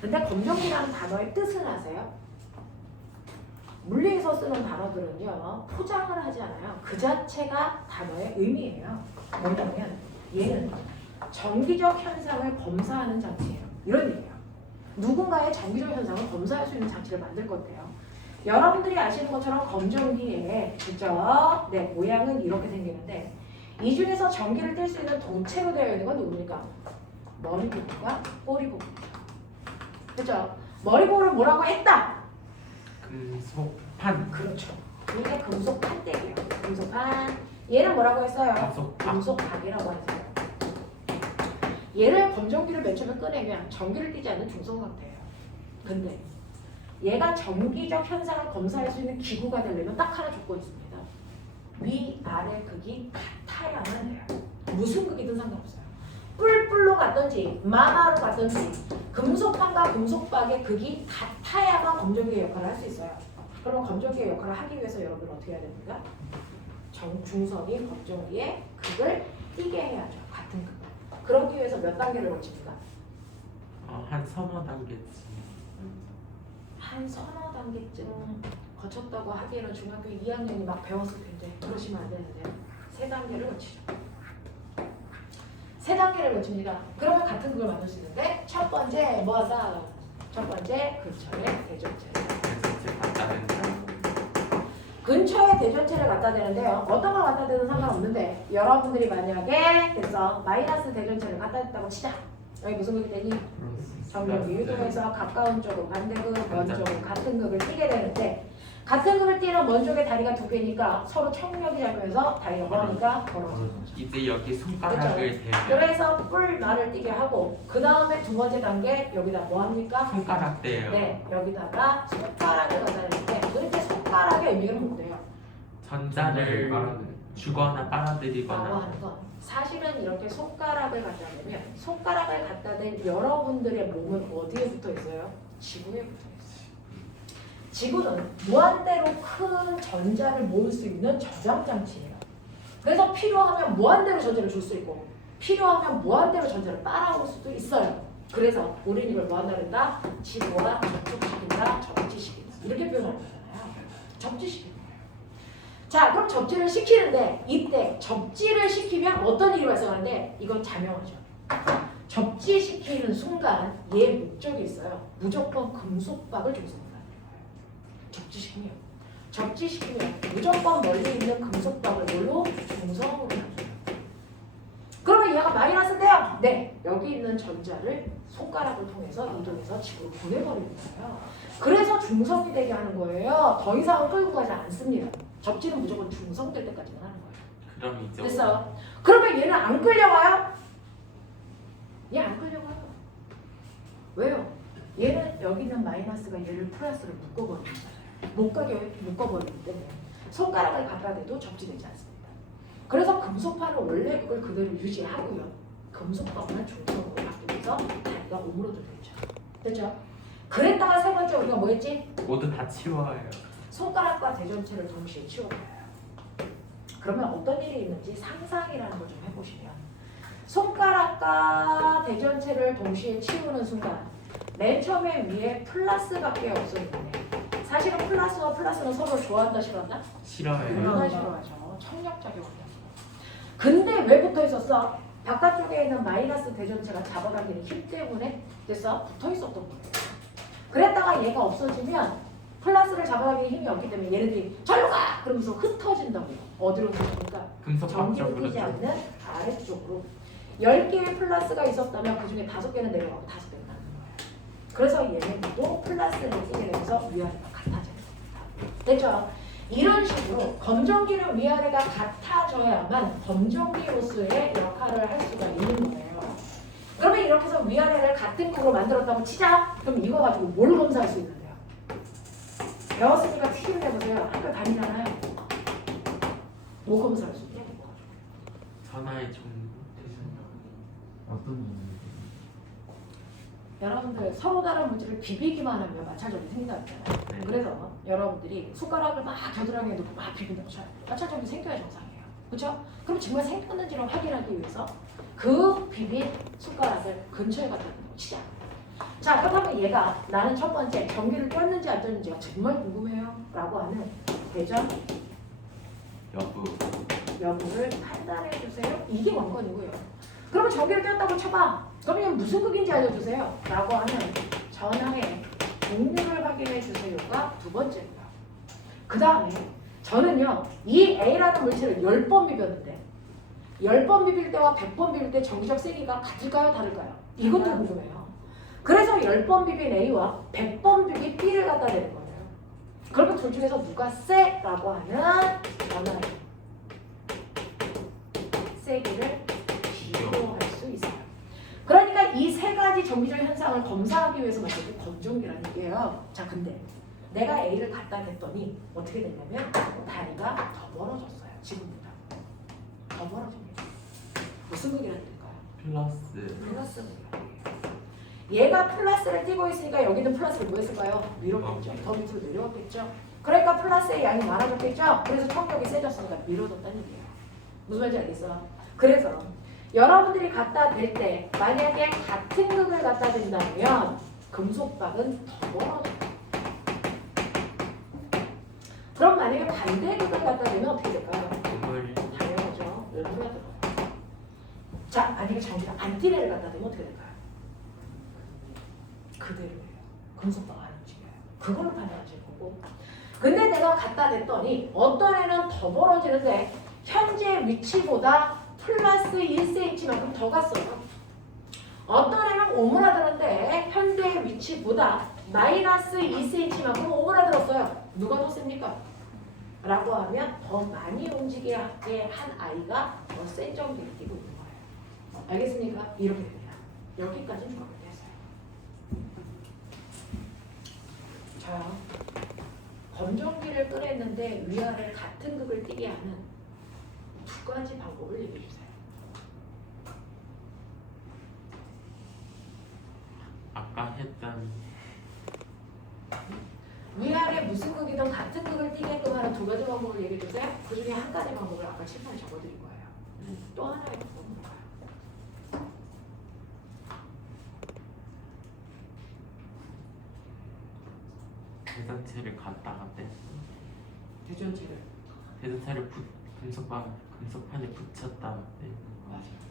근데 검전기라는 단어의 뜻은 아세요? 물리에서 쓰는 단어들은요 포장을 하지 않아요. 그 자체가 단어의 의미예요. 뭐냐면 얘는 정기적 현상을 검사하는 장치예요. 이런 얘기예요. 누군가의 정기적 현상을 검사할 수 있는 장치를 만들 건데요. 여러분들이 아시는 것처럼 검정기에 그죠? 네, 모양은 이렇게 생기는데 이 중에서 전기를 뗄 수 있는 도체로 되어 있는 건 누굽니까? 머리 부분과 꼬리 부분이죠. 그죠? 머리 부분을 뭐라고 했다? 금속판. 그렇죠. 이게 금속 판대기예요. 금속판. 얘는 뭐라고 했어요? 금속박. 금속박이라고 했어요. 얘를 검정기를 맨 처음에 꺼내면 전기를 띠지 않는 중성 상태예요. 근데 얘가 정기적 현상을 검사할 수 있는 기구가 되려면 딱 하나 조건이 있습니다. 위아래 극이 같아야만 해요. 무슨 극이든 상관없어요. 뿔뿔로 갔든지 마마로 갔든지 금속판과 금속박의 극이 같아야만 검정기의 역할을 할 수 있어요. 그러면 검정기의 역할을 하기 위해서 여러분 어떻게 해야 됩니까? 중성이 검정기의 극을 띄게 해야죠. 같은 극을. 그러기 위해서 몇 단계를 거칩니까? 한 서너 단계쯤. 한 서너 단계쯤 거쳤다고 하기에는 중학교 2학년이 막 배웠을 텐데 그러시면 안 되는데 3단계를 거치죠. 3단계를 거칩니다. 그러면 같은 그걸 만들 수 있는데 첫 번째 뭐하다? 첫 번째 근처에 대전체를 갖다 댄다. 근처에 대전체를 갖다 대는데요. 어떤 걸 갖다 대든 상관없는데 여러분들이 만약에 그래서 마이너스 대전체를 갖다 댔다고 치자. 여기 무슨 극이 되니? 정렬기 유도에서 가까운 쪽은 반대극, 먼 쪽은 같은 극을 띄게 되는데 같은 극을 띄는 먼 쪽에 다리가 2개니까 서로 청력이 잡히면서 다리가 멀으니까 벌어져. 이제 여기 손가락을 대면 그래서 뿔날을 띄게 하고 그 다음에 두 번째 단계 여기다 뭐 합니까? 손가락 대요. 네, 여기다가 손가락을 갖다 대는데 도대체 손가락의 의미는 뭔데요? 전자를 주거나 라고 빨아들이거나 하는 건 사실은 이렇게 손가락을 갖다 대면 손가락을 갖다 댄 여러분들의 몸은 어디에 붙어 있어요? 지구에 붙어 있어요. 지구는 무한대로 큰 전자를 모을 수 있는 저장 장치예요. 그래서 필요하면 무한대로 전자를 줄 수 있고 필요하면 무한대로 전자를 빨아올 수도 있어요. 그래서 우리는 이걸 뭐 한다 그랬다? 지구와 접촉시킨다, 접지시킨다 이렇게 표현하는 거잖아요. 접지시킨다. 자, 그럼 접지를 시키는데 이때 접지를 시키면 어떤 일이 발생하는데 이건 자명하죠. 접지시키는 순간 얘 목적이 있어요. 무조건 금속박을 중성한다는 거예요. 접지시키면 무조건 멀리 있는 금속박을 뭘로? 중성으로 나눠요. 그러면 얘가 마이너스인데요. 네, 여기 있는 전자를 손가락을 통해서 이동해서 지구로 보내버리는 거예요. 그래서 중성이 되게 하는 거예요. 더 이상은 끌고 가지 않습니다. 접지는 무조건 중성될 때까지만 하는 거예요. 그럼 이제 됐어. 그러면 얘는 안 끌려가요? 얘 안 끌려가요. 왜요? 얘는 여기 있는 마이너스가 얘를 플러스를 묶어버리는 거예요. 못 가게 묶어버리기 때문에 손가락을 갖다 대도 접지되지 않습니다. 그래서 금속판은 원래 그걸 그대로 유지하고요. 금속판만 중성으로 바뀌면서 다리가 오므러들죠. 됐죠? 그랬다가 세 번째 우리가 뭐 했지? 모두 다 치워요. 손가락과 대전체를 동시에 치워버려요. 그러면 어떤 일이 있는지 상상이라는 걸 좀 해보시면 손가락과 대전체를 동시에 치우는 순간 맨 처음에 위에 플러스밖에 없었는데 사실은 플러스와 플러스는 서로 좋아한다 싫어한다? 싫어요. 얼마나 싫어하죠. 청력작용을 해서. 근데 왜 붙어 있었어? 바깥쪽에 있는 마이너스 대전체가 잡아당기는 힘 때문에 됐어? 붙어 있었던 거예요. 그랬다가 얘가 없어지면 플러스를 잡아당기는 힘이 없기 때문에 얘네들이 절로 가! 그러면서 흩어진다고요. 어디로 흩어집니까? 금속박 전기를 쪽으로 띄지 않는 아래쪽으로 10개의 플러스가 있었다면 그 중에 5개는 내려가고 5개는 가는 거예요. 그래서 얘네들도 플러스를 띄게 되면서 위아래가 같아져요. 됐죠? 이런 식으로 검정기는 위아래가 같아져야만 검정기로서의 역할을 할 수가 있는 거예요. 그러면 이렇게 해서 위아래를 같은 극으로 만들었다고 치자? 그럼 이거 가지고 뭘 검사할 수 있는데요? 배웠으니까 티를 내보세요. 학교 다니잖아요. 뭐 검사할 수 있냐? 이거 가지고. 전화의 종류. 어떤 문제인지. 여러분들 서로 다른 물질을 비비기만 하면 마찰점이 생긴다잖아요. 네. 그래서 여러분들이 숟가락을 막 겨드랑이에 놓고 막 비빈다고 쳐요. 마찰점이 생겨야 정상이에요. 그렇죠? 그럼 정말 생겼는지를 확인하기 위해서 그 비빈 숟가락을 근처에 갖다 놓고 치자. 자, 그렇다면 얘가 나는 첫 번째 전기를 꼈는지 안 꼈는지가 정말 궁금해요 라고 하는 대전 여부를 판단해 주세요. 이게 원건이고요. 그러면 전기를 꼈다고 쳐봐. 그러면 무슨 극인지 알려주세요 라고 하는 전항의 종류를 확인해 주세요가 두 번째입니다. 그 다음에 저는요 이 A라는 물체를 10번 비볐는데 10번 비빌 때와 100번 비빌 때 전기적 세기가 같을까요 다를까요? 이것도 궁금해요. 그래서 10번 비빈 A와 100번 비빈 B를 갖다 대는 거예요. 그러면 둘 중에서 누가 세라고 하는 전항의 세기를 비교할 수 있어요. 그러니까 이 세 가지 전기적 현상을 검사하기 위해서 만든 게 건전기라는 얘기예요. 자, 근데 내가 A를 갖다 댔더니 어떻게 됐냐면 다리가 더 멀어졌어요. 지금보다 더 멀어집니다. 무슨 극이라는 걸까요? 플러스 극이에요. 얘가 플러스를 띄고 있으니까 여기는 플러스를 뭐 했을까요? 밀어줬죠. 더 밑으로 내려왔겠죠. 그러니까 플러스의 양이 많아졌겠죠. 그래서冲력이 세졌으니까 밀어줬다는 얘기예요. 무슨 말인지 알겠어? 그래서 여러분들이 갖다 댈 때 만약에 같은 극을 갖다 댄다면 금속박은 더 멀어져요. 그럼 만약에 반대 극을 갖다 대면 어떻게 될까요? 당연하죠. 오므라 들어가요. 자, 만약에 전기가 안티레를 갖다 대면 어떻게 될까요? 그대로예요. 금속박 안 움직여요. 그걸로 판단하실 거고. 근데 내가 갖다 댔더니 어떤 애는 더 멀어지는데 현재 위치보다 플러스 1cm만큼 더 갔어요. 어떤 애는 오므라드는데 현재 위치보다 마이너스 2cm만큼 오므라들었어요. 누가 더 셉니까? 라고 하면 더 많이 움직이게 한 아이가 더 센 전기를 띄고 있는 거예요. 알겠습니까? 이렇게 됩니다. 여기까지는 정리됐어요. 자, 검정기를 꺼냈는데 위아래를 같은 극을 띄게 하는 두 가지 방법을 얘기해 주세요. 아까 했던 위아래 무슨 극이든 같은 극을 띄게끔 하는 두 가지 방법을 얘기해 주세요. 그 중에 한 가지 방법을 아까 칠판에 적어드린 거예요. 또 하나의 방법은 뭘까요? 대전체를 갖다가 뺐어. 대전체를. 대전체를 금속판에 붙였다가 뺐는 거. 맞아요.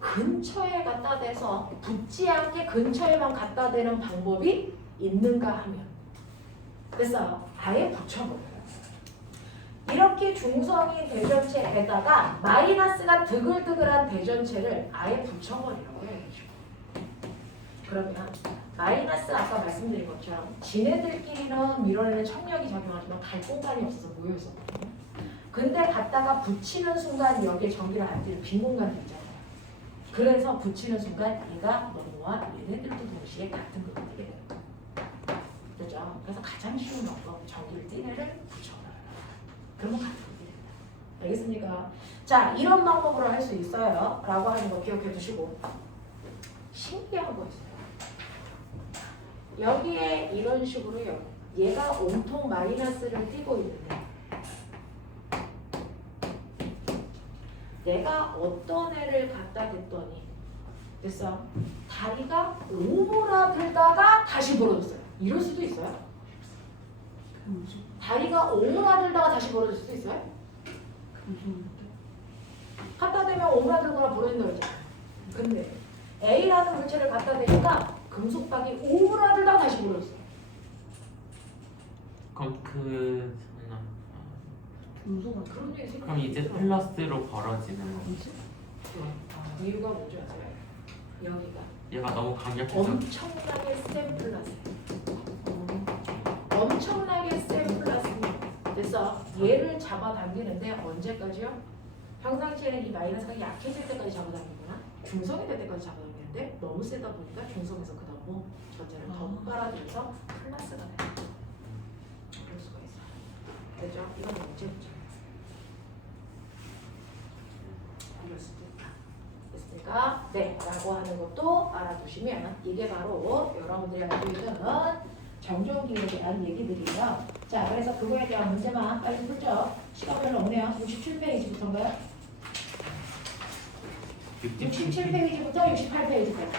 근처에 갖다 대서 붙지 않게 근처에만 갖다 대는 방법이 있는가 하면 그래서 아예 붙여버려요. 이렇게 중성인 대전체에다가 마이너스가 드글드글한 대전체를 아예 붙여버리라고 해요. 그러면 마이너스 아까 말씀드린 것처럼 지네들끼리는 밀어내는 청력이 작용하지만 갈 공간이 없어서 모여 있었거든요. 근데 갖다가 붙이는 순간 여기에 전기를 안 띄는 빈 공간이 있잖아요. 그래서 붙이는 순간 얘가 너무와 얘네들도 동시에 같은 극을 띄게 되는 거예요. 그렇죠? 그래서 가장 쉬운 방법 전기를 띄는 애를 붙여버려요. 그러면 같은 극이 됩니다. 알겠습니까? 자, 이런 방법으로 할 수 있어요. 라고 하는 거 기억해 두시고 신기한 거 있어요. 여기에 이런 식으로요. 얘가 온통 마이너스를 띄고 있는데 내가 어떤 애를 갖다 댔더니 됐어? 다리가 오므라들다가 다시 벌어졌어요. 이럴 수도 있어요. 다리가 오므라들다가 다시 벌어질 수도 있어요. 갖다 대면 오므라들거나 벌어진다고 했잖아요. 근데 A라는 물체를 갖다 대니까 금속박이 오므라들다가 다시 벌어졌어요. 그럼 그런 얘기 생각. 그럼 이제 플러스로 벌어지는 거. 이유가 뭔지 아세요? 여기가 얘가 너무 강력해서 엄청나게 센 플러스. 엄청나게 센 플러스입니다. 그래서 얘를 잡아당기는데 언제까지요? 평상시에는 이 마이너스가 약해질 때까지 잡아당기거나 중성이 될 때까지 잡아당기는데 너무 세다 보니까 중성에서 그 다음 전체를 더 빨아들여서 플러스가 돼요. 그럴 수가 있어요. 됐죠? 이건 언제 문제예요? 이럴 수도 있다. 됐습니까? 네, 라고 하는 것도 알아두시면 이게 바로 여러분들이 알고 있는 정전기에 대한 얘기들이에요. 자, 그래서 그거에 대한 문제만 빨리 풀죠. 시간 별로 없네요. 67페이지부터인가요? 67페이지부터 68페이지까지.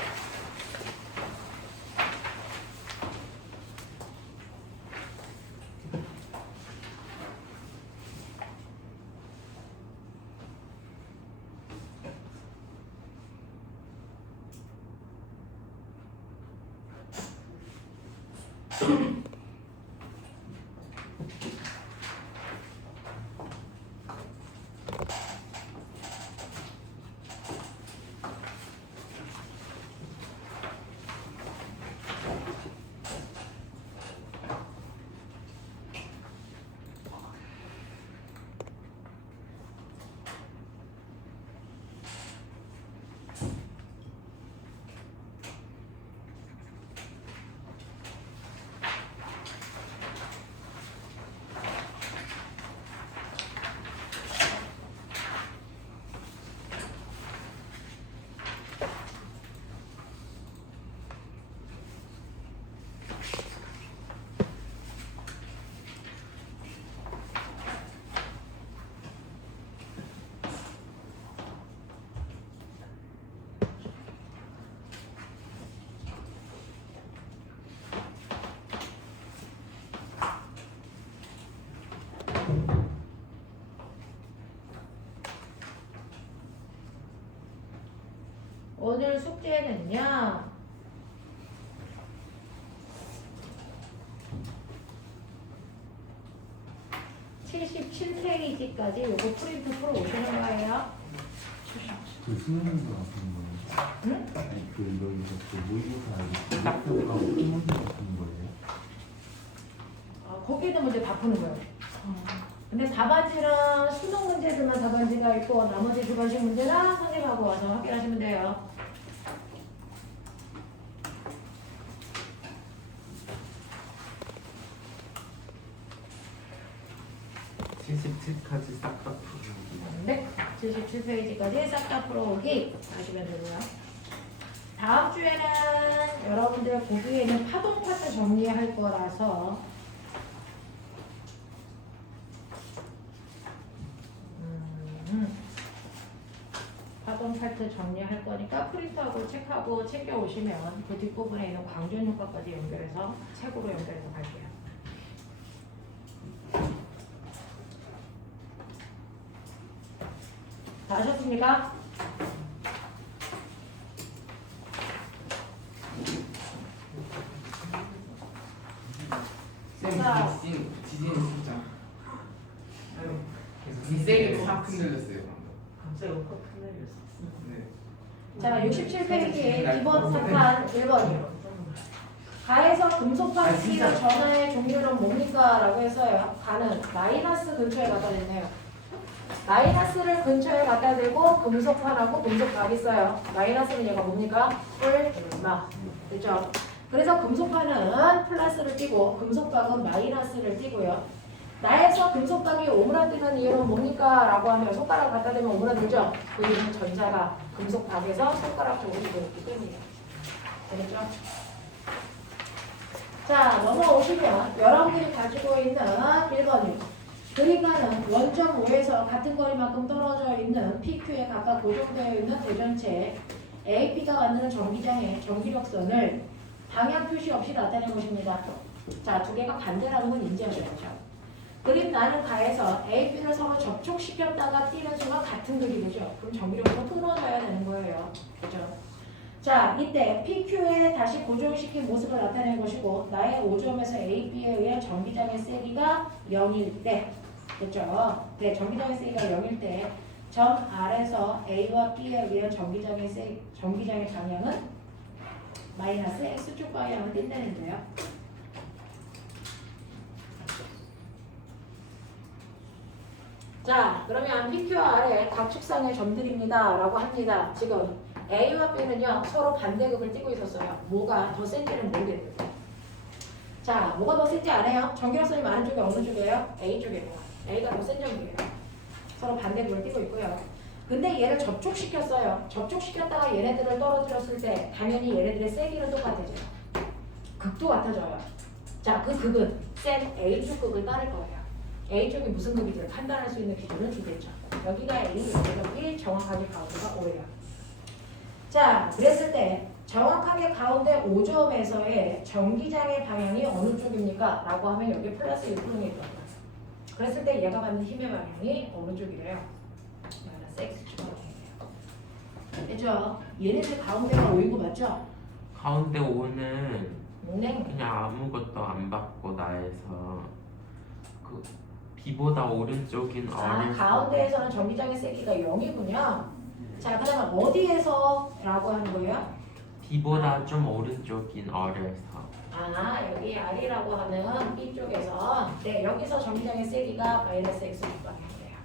오늘 숙제는요. 77페이지까지 요거 프린트 풀어 오시는 거예요. 그 수능도 같은 거예요? 응? 아니 그 여기서 그 모의고사 목표가 수능 같은 거예요? 거기 있는 문제 다 푸는 거예요. 근데 답안지랑 수능 문제들만 답안지가 있고 나머지 주관식 문제랑 선생님하고 와서 확인하시면 돼요. 77까지 싹 다 풀기. 네, 77페이지까지 싹 다 풀어오기 하시면 되고요. 다음 주에는 여러분들 보기에 있는 파동 파트 정리할 거라서 파동 파트 정리할 거니까 프린트하고 책하고 챙겨 오시면 그 뒷부분에 있는 광전 효과까지 연결해서 책으로 연결해서 갈게요. 다 하셨습니까? 자. 지진이 진짜. 아유, 계속 세게 확 흔들렸어요. 갑자기 오빠 큰일이었어. 네. 자, 67페이지에 기본 3판 1번이요. 가에서 금속판 T의 전하의 종류는 뭡니까? 라고 해서요. 가는 마이너스 근처에 갖다 대네요. 마이너스를 근처에 갖다 대고 금속판하고 금속박이 있어요. 마이너스는 얘가 뭡니까? 뿔마. 그죠? 그래서 금속판은 플러스를 띄고 금속박은 마이너스를 띄고요. 나에서 금속박이 오므라드는 이유는 뭡니까? 라고 하면 손가락 갖다 대면 오므라들죠? 그 이유는 전자가 금속박에서 손가락 쪽으로 이동했기 때문이에요. 되겠죠? 자, 넘어오시면 여러분들이 가지고 있는 1번이요. 그러니까는 원점 5에서 같은 거리만큼 떨어져 있는 PQ에 각각 고정되어 있는 대전체 AP가 만드는 전기장의 전기력선을 방향 표시 없이 나타내 보십니다. 자, 두 개가 반대라는 건 인지하셔야죠. 그림 나는 가에서 AP를 서로 접촉시켰다가 뛰는 순간 같은 극이 되죠. 그럼 전기력으로 끊어져야 되는 거예요. 그죠? 자, 이때 PQ에 다시 고정시킨 모습을 나타낸 것이고 나의 5점에서 AB에 의한 전기장의 세기가 0일 때 됐죠? 네, 전기장의 세기가 0일 때 점 R에서 A와 B에 의한 전기장의 방향은 마이너스 X축 방향을 띈다는데요. 자, 그러면 PQ와 R의 각축상의 점들입니다. 라고 합니다. 지금 A와 B는요, 서로 반대극을 띠고 있었어요. 뭐가 더 센지는 모르겠는데. 자, 뭐가 더 센지 알아요? 전기력선이 많은 쪽이 어느 쪽이에요? A 쪽이에요. A가 더 센 점이에요. 서로 반대극을 띠고 있고요. 근데 얘를 접촉시켰어요. 접촉시켰다가 얘네들을 떨어뜨렸을 때 당연히 얘네들의 세기는 똑같아져요. 극도 같아져요. 자, 그 극은 센 A쪽 극을 따를 거예요. A쪽이 무슨 극인지를 판단할 수 있는 기준은 주겠죠. 여기가 A, 여기가 B, 정확하게 가운데가 O예요. 자, 그랬을 때 정확하게 가운데 5점에서의 전기장의 방향이 어느 쪽입니까? 라고 하면 여기 플러스 1분이 있던 거예요. 그랬을 때 얘가 받는 힘의 방향이 어느 쪽이래요? 마이너스 X축 방향이에요. 그죠? 얘네들 가운데가 5인 거 맞죠? 가운데 5는 네. 그냥 아무것도 안 받고 나에서 그 B보다 오른쪽인 R에서 가운데에서는 전기장의 세기가 0이군요. 자, 그러면 어디에서 라고 하는 거예요? B보다 좀 오른쪽인 R에서 여기 R이라고 하는 B쪽에서 네, 여기서 전기장의 세기가 마이너스 X 방향이에요.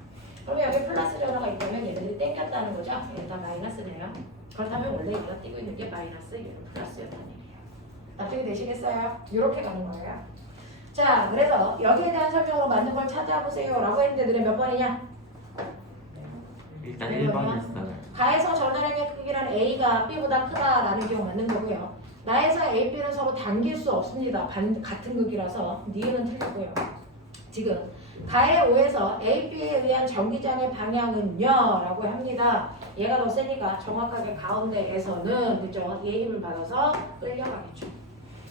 그러면 여기 플러스 전화가 있다면 얘네들이 땡겼다는 거죠? 얘는 다 마이너스네요. 그렇다면 원래 얘가 띄고 있는 게 마이너스, 얘는 플러스였다는 얘기예요. 납득이 되시겠어요? 이렇게 가는 거예요. 자, 그래서 여기에 대한 설명으로 맞는 걸 찾아보세요 라고 했는데 너네 몇 번이냐? 일단 네, 1번 했어요. 가에서 전화량의 크기는 A가 B보다 크다라는 경우 맞는 거고요. 나에서 A, B는 서로 당길 수 없습니다. 같은 극이라서 니은은 틀리고요. 지금 가의 5에서 A, B에 의한 전기장의 방향은요 라고 합니다. 얘가 더 세니까 정확하게 가운데에서는 그죠? 얘 힘을 받아서 끌려가겠죠.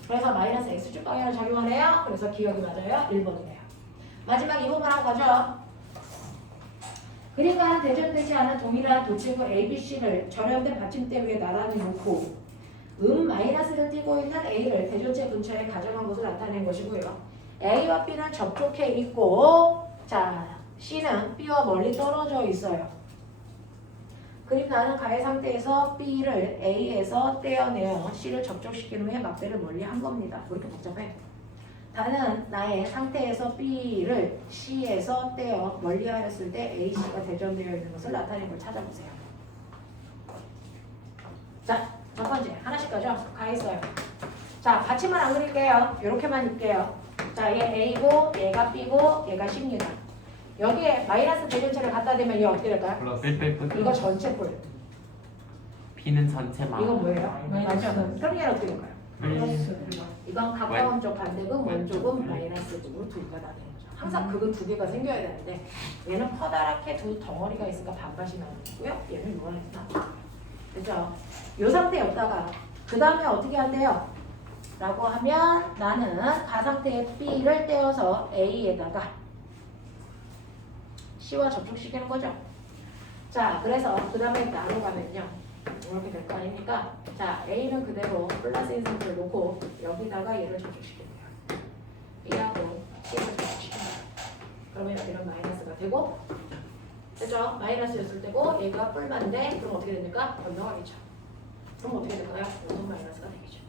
그래서 마이너스 X축 방향을 작용하네요. 그래서 기억이 맞아요. 1번이네요. 마지막 2번만 하고 가죠. 그러니까 대전되지 않은 동일한 도체구 ABC를 전염된 받침대 위에 나란히 놓고 마이너스를 띄고 있는 A를 대전체 근처에 가져간 것을 나타낸 것이고요. A와 B는 접촉해 있고 자 C는 B와 멀리 떨어져 있어요. 그림 나는 가의 상태에서 B를 A에서 떼어내어 C를 접촉시킨 후에 막대를 멀리 한 겁니다. 왜 이렇게 복잡해? 다는 나의 상태에서 B를 C에서 떼어 멀리하였을 때 AC가 대전되어 있는 것을 나타낸 걸 찾아보세요. 자, 첫 번째 하나씩 가죠. 가 있어요. 자, 받침을 안 그릴게요. 이렇게만 입게요. 자, 얘 A고 얘가 B고 얘가 C입니다. 여기에 마이너스 대전체를 갖다 대면 얘 어떻게 될까요? 플러스 뿔뿔뿔 이거 전체 뿔. B는 전체 만 이건 뭐예요? 마이너스. 그럼 얘는 어떻게 될까요? 플러스. 이건 가까운 쪽 반대극, 왼쪽은 마이너스 극으로 두 개가 나뉘는 거죠. 항상 극은 두 개가 생겨야 되는데 얘는 커다랗게 두 덩어리가 있으니까 반반씩 나오는 거고요. 얘는 요한했다. 그죠? 이 상태였다가 그 다음에 어떻게 한대요? 라고 하면 나는 가 상태의 B를 떼어서 A에다가 C와 접촉시키는 거죠. 자, 그래서 그 다음에 나로 가면요. 이렇게 될 거 아닙니까? 자, A는 그대로 플러스인 상태를 놓고 여기다가 얘를 접촉시킵니다. B하고 C를 접촉시킵니다. 그러면 여기는 마이너스가 되고 그죠? 마이너스였을 때고 얘가 뿔만데 그럼 어떻게 됩니까? 건너가겠죠. 그럼 어떻게 될까요? 요즘 마이너스가 되겠죠.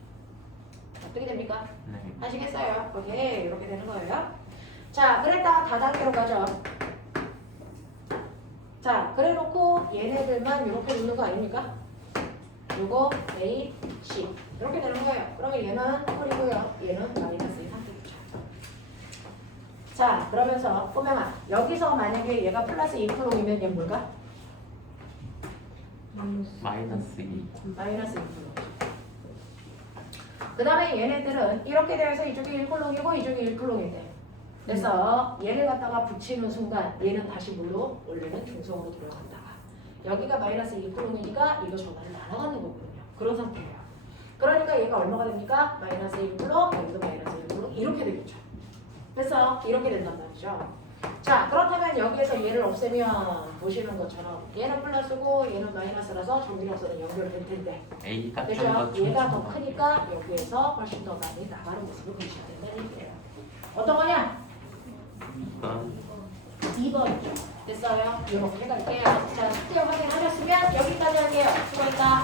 어떻게 됩니까? 네. 하시겠어요? 오케이, 이렇게 되는 거예요. 자, 그랬다가 다단계로 가죠. 자, 그래놓고 얘네들만 이렇게 놓는 거 아닙니까? 요거 A, C 이렇게 되는 거예요. 그러면 얘는 뿔이고요. 얘는 마이너스의 상태겠죠. 자, 그러면서 꼬맹아 여기서 만약에 얘가 플러스 2쿨롱이면 얘는 뭘까? 마이너스 2 마이너스 2쿨롱. 그 다음에 얘네들은 이렇게 돼서 이쪽이 1쿨롱이고 이쪽이 1쿨롱인데 그래서 얘를 갖다가 붙이는 순간 얘는 다시 물로 원래는 중성으로 들어간다가 여기가 마이너스 2쿨롱이니까 이거 전화를 날아가는 거거든요. 그런 상태예요. 그러니까 얘가 얼마가 됩니까? 마이너스 1쿨롱, 여기도 마이너스 1쿨롱 이렇게 되겠죠. 그래서 이렇게 된단 말이죠. 자, 그렇다면 여기에서 얘를 없애면 보시는 것처럼 얘는 플러스고 얘는 마이너스라서 전기력선은 연결될 텐데 A가 그죠? 좀더 얘가 더 크니까 여기에서 훨씬 더 많이 나가는 모습을 보셔야 된다는 얘기예요. 어떤 거냐? 이건 2번이죠. 됐어요? 이렇게 갈게요. 자, 숙제 확인하셨으면 여기까지 할게요. 수고했다.